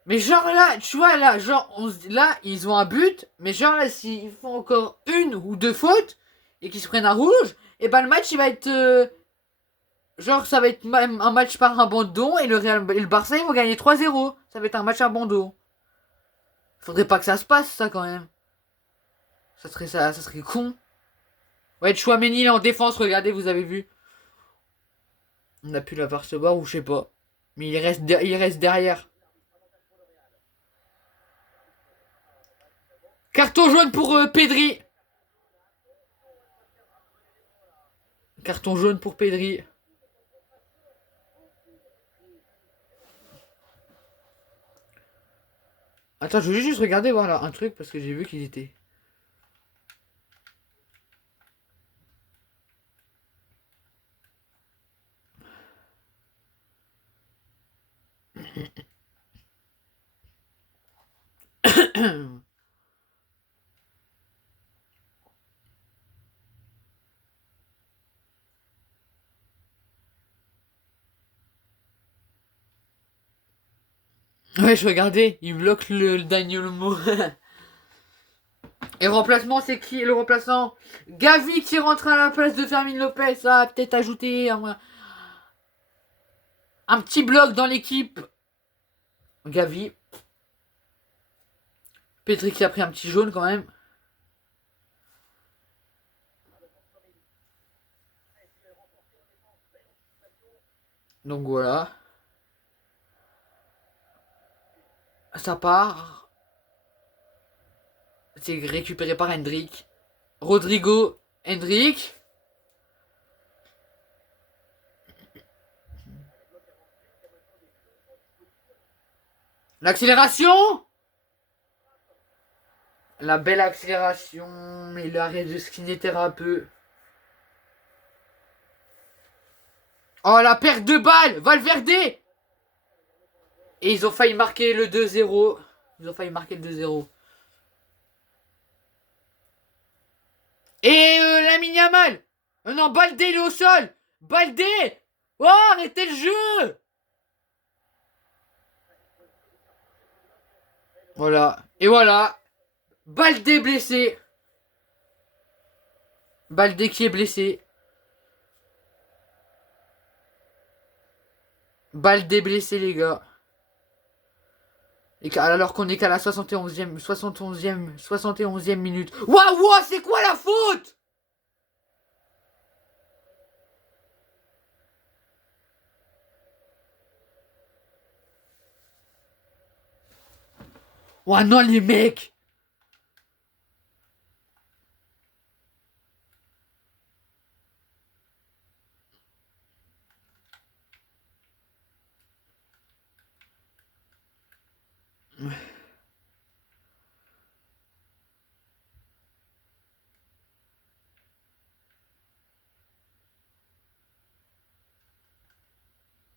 Mais genre là, tu vois là, genre là ils ont un but, mais genre là s'ils font encore une ou deux fautes et qu'ils se prennent un rouge, et ben le match il va être genre ça va être même un match par abandon et le Barça ils vont gagner 3-0. Ça va être un match à abandon. Faudrait pas que ça se passe ça quand même. Ça serait con. Ouais, Chouameni là en défense, regardez, vous avez vu. On a pu l'apercevoir ou je sais pas. Mais il reste derrière. Carton jaune pour Pedri. Carton jaune pour Pedri. Attends, je veux juste regarder voir là un truc parce que j'ai vu qu'il était. Ouais, je regardais, il bloque le Daniel Mo. Et remplacement, c'est qui le remplaçant? Gavi qui rentre à la place de Fermin Lopez. Ça peut-être ajouter un petit bloc dans l'équipe. Gavi. Pedri qui a pris un petit jaune quand même. Donc voilà. Ça part. C'est récupéré par Hendrik. Rodrigo, Hendrik. L'accélération. La belle accélération. Mais l'arrêt de kinésithérapeute. Oh, la perte de balle. Valverde. Et ils ont failli marquer le 2-0. Ils ont failli marquer le 2-0. Et Lamine Yamal. Non, Baldé, il est au sol. Baldé. Oh, arrêtez le jeu. Voilà. Et voilà. Baldé blessé. Baldé qui est blessé. Baldé blessé, les gars. Et alors qu'on est qu'à la 71e minute. Waouh, wow, c'est quoi la faute? Oh non, les mecs.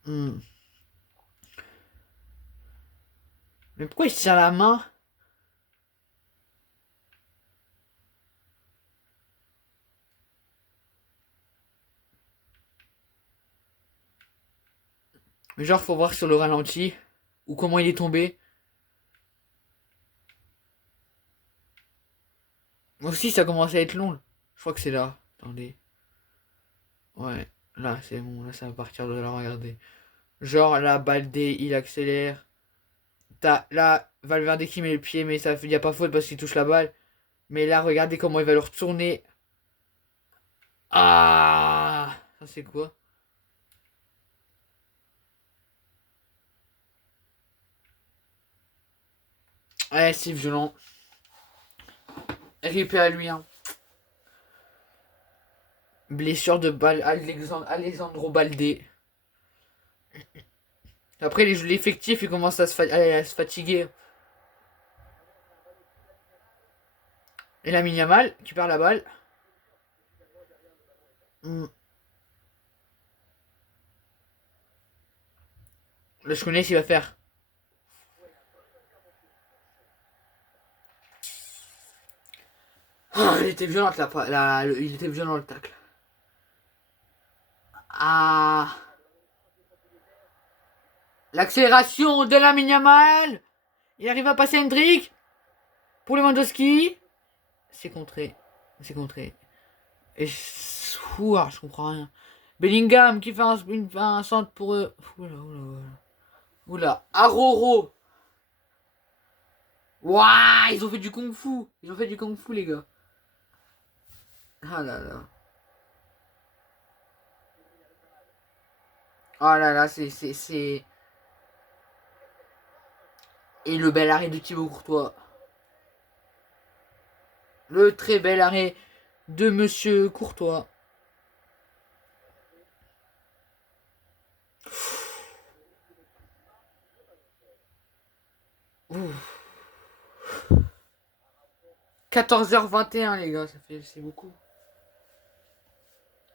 Hmm. Mais pourquoi il se tient la main? Mais genre, faut voir sur le ralenti. Ou comment il est tombé. Moi aussi, ça commence à être long. Je crois que c'est là. Attendez. Ouais. Là, c'est bon. Là, ça va partir de là. Regardez. Genre, là, Baldé, il accélère. T'as là, Valverde qui met le pied, mais ça y a pas faute parce qu'il touche la balle. Mais là, regardez comment il va le retourner. Ah! Ça, c'est quoi? Ouais, c'est violent. RIP à lui, hein. Blessure de balle, Alessandro Baldé. Après, l'effectif, il commence à se fatiguer. Et la Yamal qui perd la balle. Hmm. Là, je connais ce qu'il va faire. Ah, il était violent, il était violent le tacle. Ah. L'accélération de la Yamal. Il arrive à passer Hendrick. Pour Lewandowski. C'est contré. C'est contré. Et ouah, je comprends rien. Bellingham qui fait un centre pour eux. Oula, oula, oula. Oula. Aroro. Waouh, ils ont fait du kung-fu. Ils ont fait du kung-fu, les gars. Ah là là. Ah là là, c'est. Et le bel arrêt de Thibaut Courtois. Le très bel arrêt de Monsieur Courtois. Ouf. 14h21, les gars, c'est beaucoup.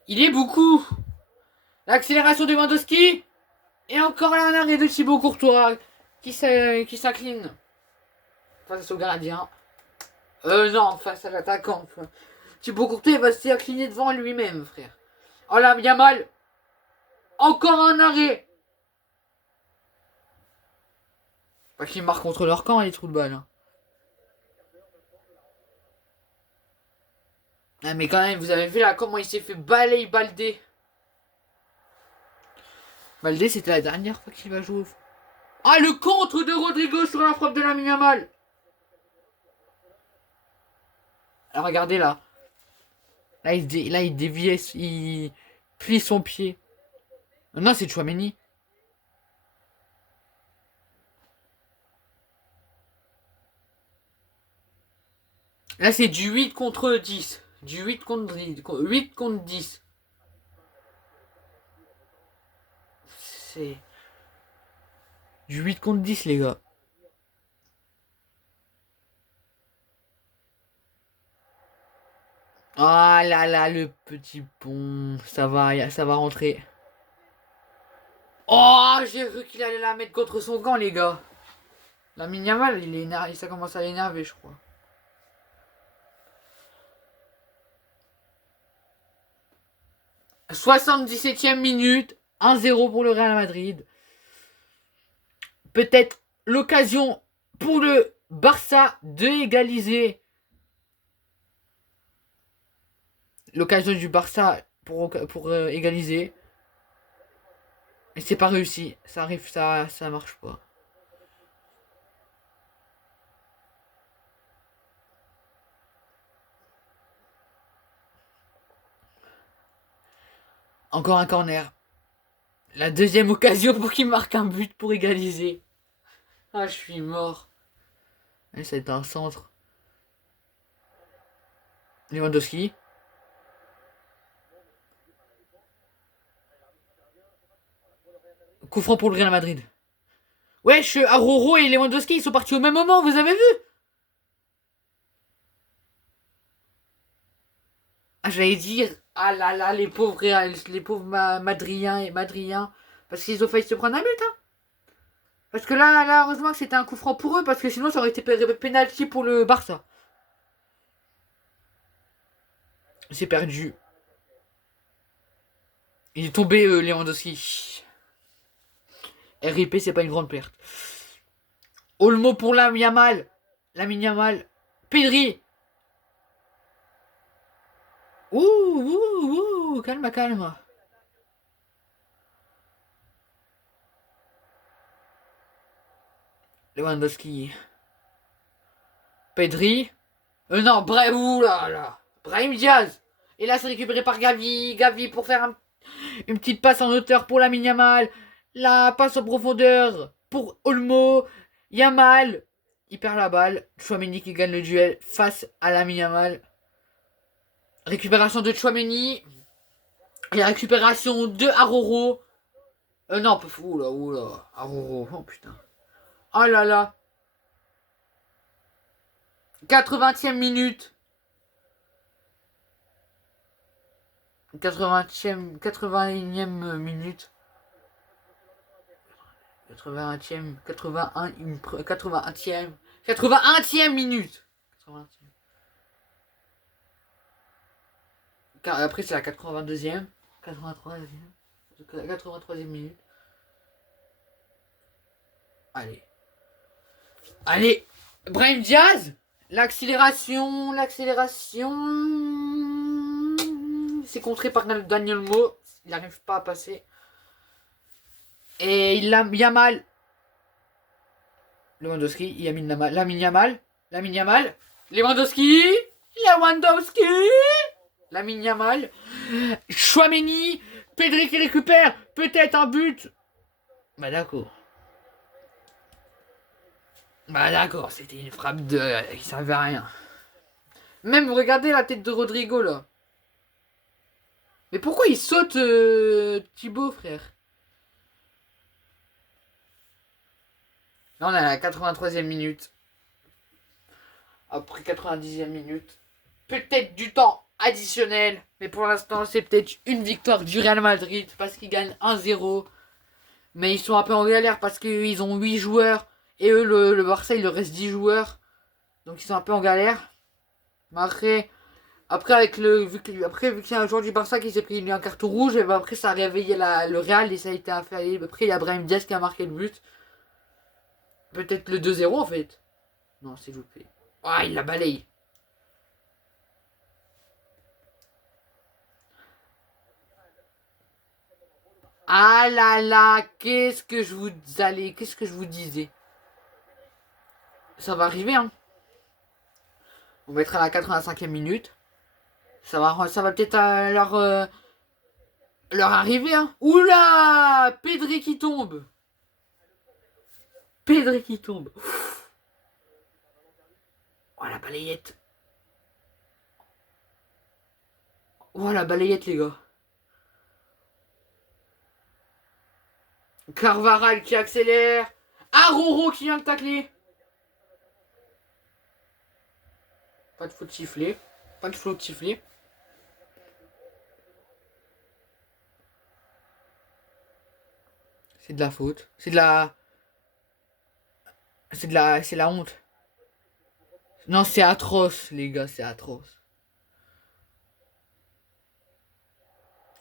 Il est beaucoup. L'accélération de Lewandowski. Et encore un arrêt de Thibaut Courtois qui s'incline face au gardien. Non, face à l'attaquant. Thibaut Courtois va s'incliner devant lui-même, frère. Oh là, bien mal. Encore un arrêt. Pas qu'ils marquent contre leur camp, les trous de balle. Hein. Ah, mais quand même, vous avez vu là comment il s'est fait balayer Baldé. Baldé, c'était la dernière fois qu'il va jouer. Ah, le contre de Rodrigo sur la frappe de la Yamal. Alors regardez là. Là, il déviait, il plie son pied. Non, c'est Chouameni. Là, c'est du 8 contre 10. Du 8 contre 10. 8 contre 10. C'est du 8 contre 10, les gars. Ah là là, le petit pont. Ça va rentrer. Oh, j'ai vu qu'il allait la mettre contre son camp, les gars. La Yamal, il est énervé, ça commence à l'énerver, je crois. « 77e minute, 1-0 pour le Real Madrid. Peut-être l'occasion pour le Barça de égaliser. L'occasion du Barça pour égaliser. Et c'est pas réussi. Ça arrive, ça marche pas. Encore un corner. La deuxième occasion pour qu'il marque un but pour égaliser. Ah, je suis mort. Et c'est un centre. Lewandowski. Coup franc pour le Real Madrid. Wesh, Aroro et Lewandowski, ils sont partis au même moment, vous avez vu? Ah, j'allais dire, ah là là, les pauvres Madriens et Madriens. Parce qu'ils ont failli se prendre un but, hein. Parce que là, heureusement que c'était un coup franc pour eux, parce que sinon ça aurait été penalty pour le Barça. C'est perdu. Il est tombé, Lewandowski. RIP, c'est pas une grande perte. Olmo pour la Yamal. La Yamal. Pedri. Calme, calme. Lewandowski. Pedri. Non, ouh là là. Brahim Diaz. Et là, c'est récupéré par Gavi. Gavi pour faire une petite passe en hauteur pour la Yamal. La passe en profondeur pour Olmo. Yamal. Il perd la balle. Chouameni qui gagne le duel face à la Yamal. Récupération de Chouameni. Et récupération de Aroro. Non, pas fou, oula. Aroro. Oh putain. Oh là là. 80e minute. 81e minute. 81e. 81e minute. 80e. Après, c'est la 82e. 83e. 83e minute. Allez. Brahim Diaz. L'accélération. C'est contré par Daniel Mo. Il n'arrive pas à passer. Et il a Yamal. Lewandowski. Il a mis Lamine Yamal. Lewandowski. Lamine Yamal. Chouameni. Pedri qui récupère. Peut-être un but. Bah d'accord, c'était une frappe qui servait à rien. Même, vous regardez la tête de Rodrigo, là. Mais pourquoi il saute, Thibaut, frère? Là, on est à la 83e minute. Après 90e minute. Peut-être du temps additionnel. Mais pour l'instant, c'est peut-être une victoire du Real Madrid. Parce qu'ils gagnent 1-0. Mais ils sont un peu en galère parce qu'ils ont 8 joueurs. Et eux, le Barça, il leur reste 10 joueurs. Donc ils sont un peu en galère. Mais après vu que c'est un joueur du Barça qui s'est pris un carton rouge, et ben après ça a réveillé le Real et ça a été affaibli. Après il y a Brahim Diaz qui a marqué le but. Peut-être le 2-0 en fait. Non, c'est loupé. Ah, il la balaye. Ah là là, qu'est-ce que je vous disais? Ça va arriver, hein. On va être à la 85e minute. Ça va peut-être leur arriver, hein. Oula, Pedri qui tombe. Oh, la balayette. Oh, la balayette, les gars. Carvaral qui accélère. Aroro qui vient de tacler. Pas de faute sifflée. C'est de la faute. C'est la honte. Non, c'est atroce, les gars, c'est atroce.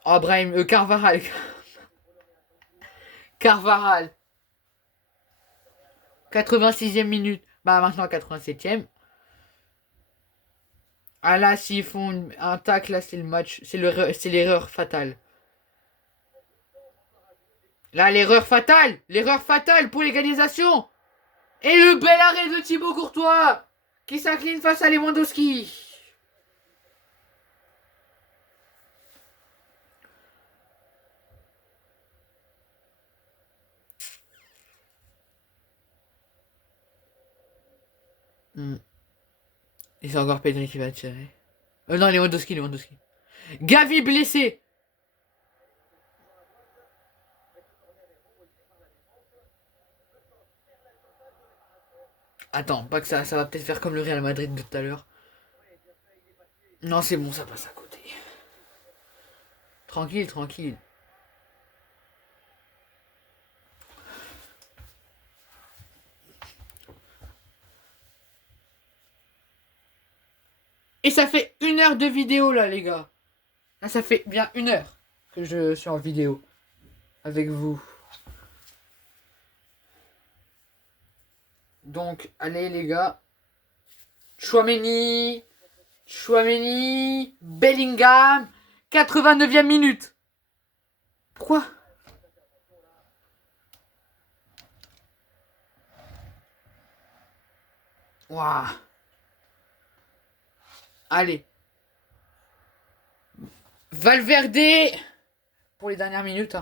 Oh, Brahim, Carvaral. Carvaral. 86e minute. Bah, maintenant 87e. Ah là, s'ils font un tac, là, c'est le match. C'est l'erreur fatale. Là, l'erreur fatale pour l'égalisation. Et le bel arrêt de Thibaut Courtois qui s'incline face à Lewandowski. Et c'est encore Pedri qui va tirer. Non, Lewandowski. Gavi blessé. Attends, pas que ça va peut-être faire comme le Real Madrid de tout à l'heure. Non, c'est bon, ça passe à côté. Tranquille. Et ça fait 1 heure de vidéo là, les gars. Là, ça fait bien 1 heure que je suis en vidéo avec vous. Donc, allez les gars. Chouameni, Bellingham, 89e minute. Pourquoi? Waouh. Allez. Valverde pour les dernières minutes.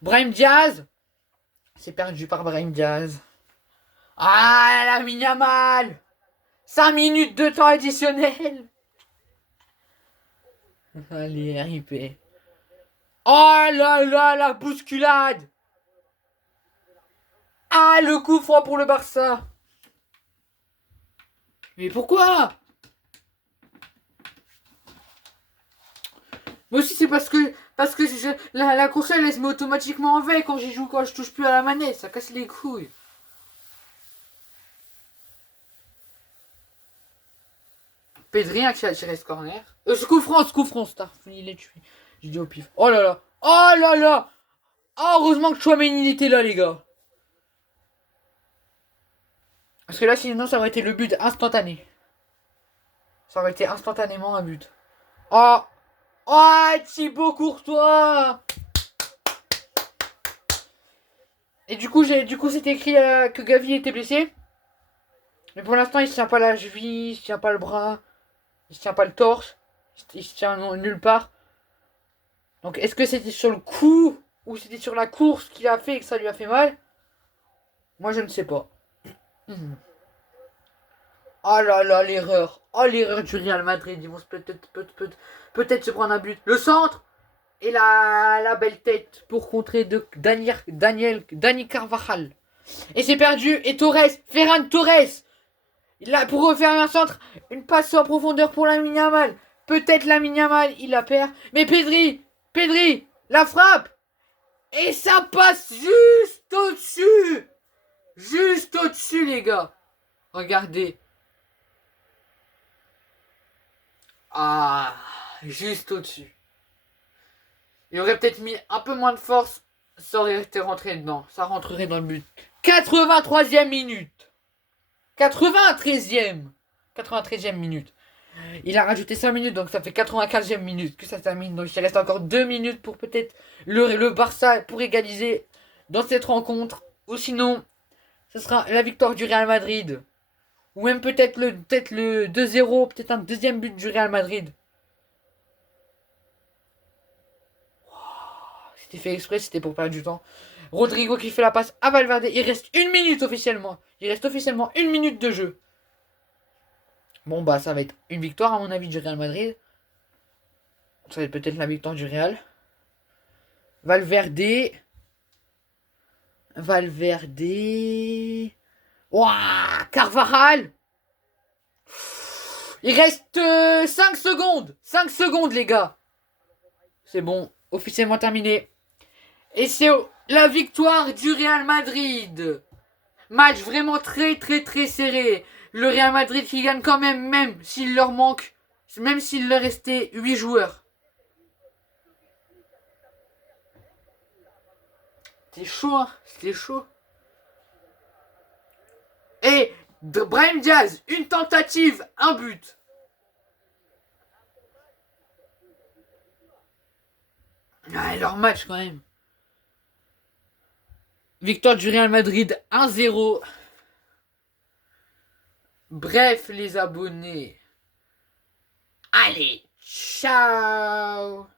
Brahim Diaz. C'est perdu par Brahim Diaz. Ah, la Yamal. 5 minutes de temps additionnel. Allez, RIP. Oh là là, la bousculade. Ah, le coup franc pour le Barça. Mais pourquoi? Moi aussi, c'est parce que la console elle se met automatiquement en veille quand j'y joue, quand je touche plus à la manette. Ça casse les couilles. Pedri qui a tiré ce corner. Coup franc, il est tué. J'ai dit au pif. Oh là là. Oh là là. Oh, heureusement que Chouameni était là, les gars. Parce que là, sinon, ça aurait été le but instantané. Ça aurait été instantanément un but. Oh. Oh, Thibaut Courtois. Et du coup, c'était écrit que Gavi était blessé. Mais pour l'instant, il se tient pas la cheville, il se tient pas le bras, il se tient pas le torse, il se tient nulle part. Donc, est-ce que c'était sur le coup ou c'était sur la course qu'il a fait et que ça lui a fait mal? Moi, je ne sais pas. Oh là là, l'erreur. Oh, l'erreur du Real Madrid. Ils vont peut-être se prendre un but. Le centre et la belle tête pour contrer de Dani Carvajal. Et c'est perdu. Et Ferran Torres. Il a pour refaire un centre, une passe en profondeur pour Lamine Yamal. Peut-être Lamine Yamal, il la perd. Mais Pedri, la frappe. Et ça passe juste au-dessus. Juste au-dessus, les gars. Regardez. Ah, juste au-dessus. Il aurait peut-être mis un peu moins de force. Ça aurait été rentré dedans. Ça rentrerait dans le but. 83e minute. 93e minute. Il a rajouté 5 minutes, donc ça fait 95e minute que ça termine. Donc il reste encore 2 minutes pour peut-être le Barça pour égaliser dans cette rencontre. Ou sinon, ce sera la victoire du Real Madrid. Ou même peut-être le 2-0, peut-être un deuxième but du Real Madrid. C'était fait exprès, c'était pour perdre du temps. Rodrigo qui fait la passe à Valverde. Il reste 1 minute officiellement. Il reste officiellement 1 minute de jeu. Bon bah ça va être une victoire à mon avis du Real Madrid. Ça va être peut-être la victoire du Real. Valverde. Ouah, Carvajal. Il reste 5 secondes. 5 secondes les gars. C'est bon, officiellement terminé. Et c'est la victoire du Real Madrid. Match vraiment très très très serré. Le Real Madrid qui gagne quand même s'il leur manque, même s'il leur restait 8 joueurs. C'était chaud, hein. C'était chaud. Et Brahim Diaz, une tentative, un but. Ah, leur match quand même. Victoire du Real Madrid 1-0. Bref les abonnés. Allez, ciao.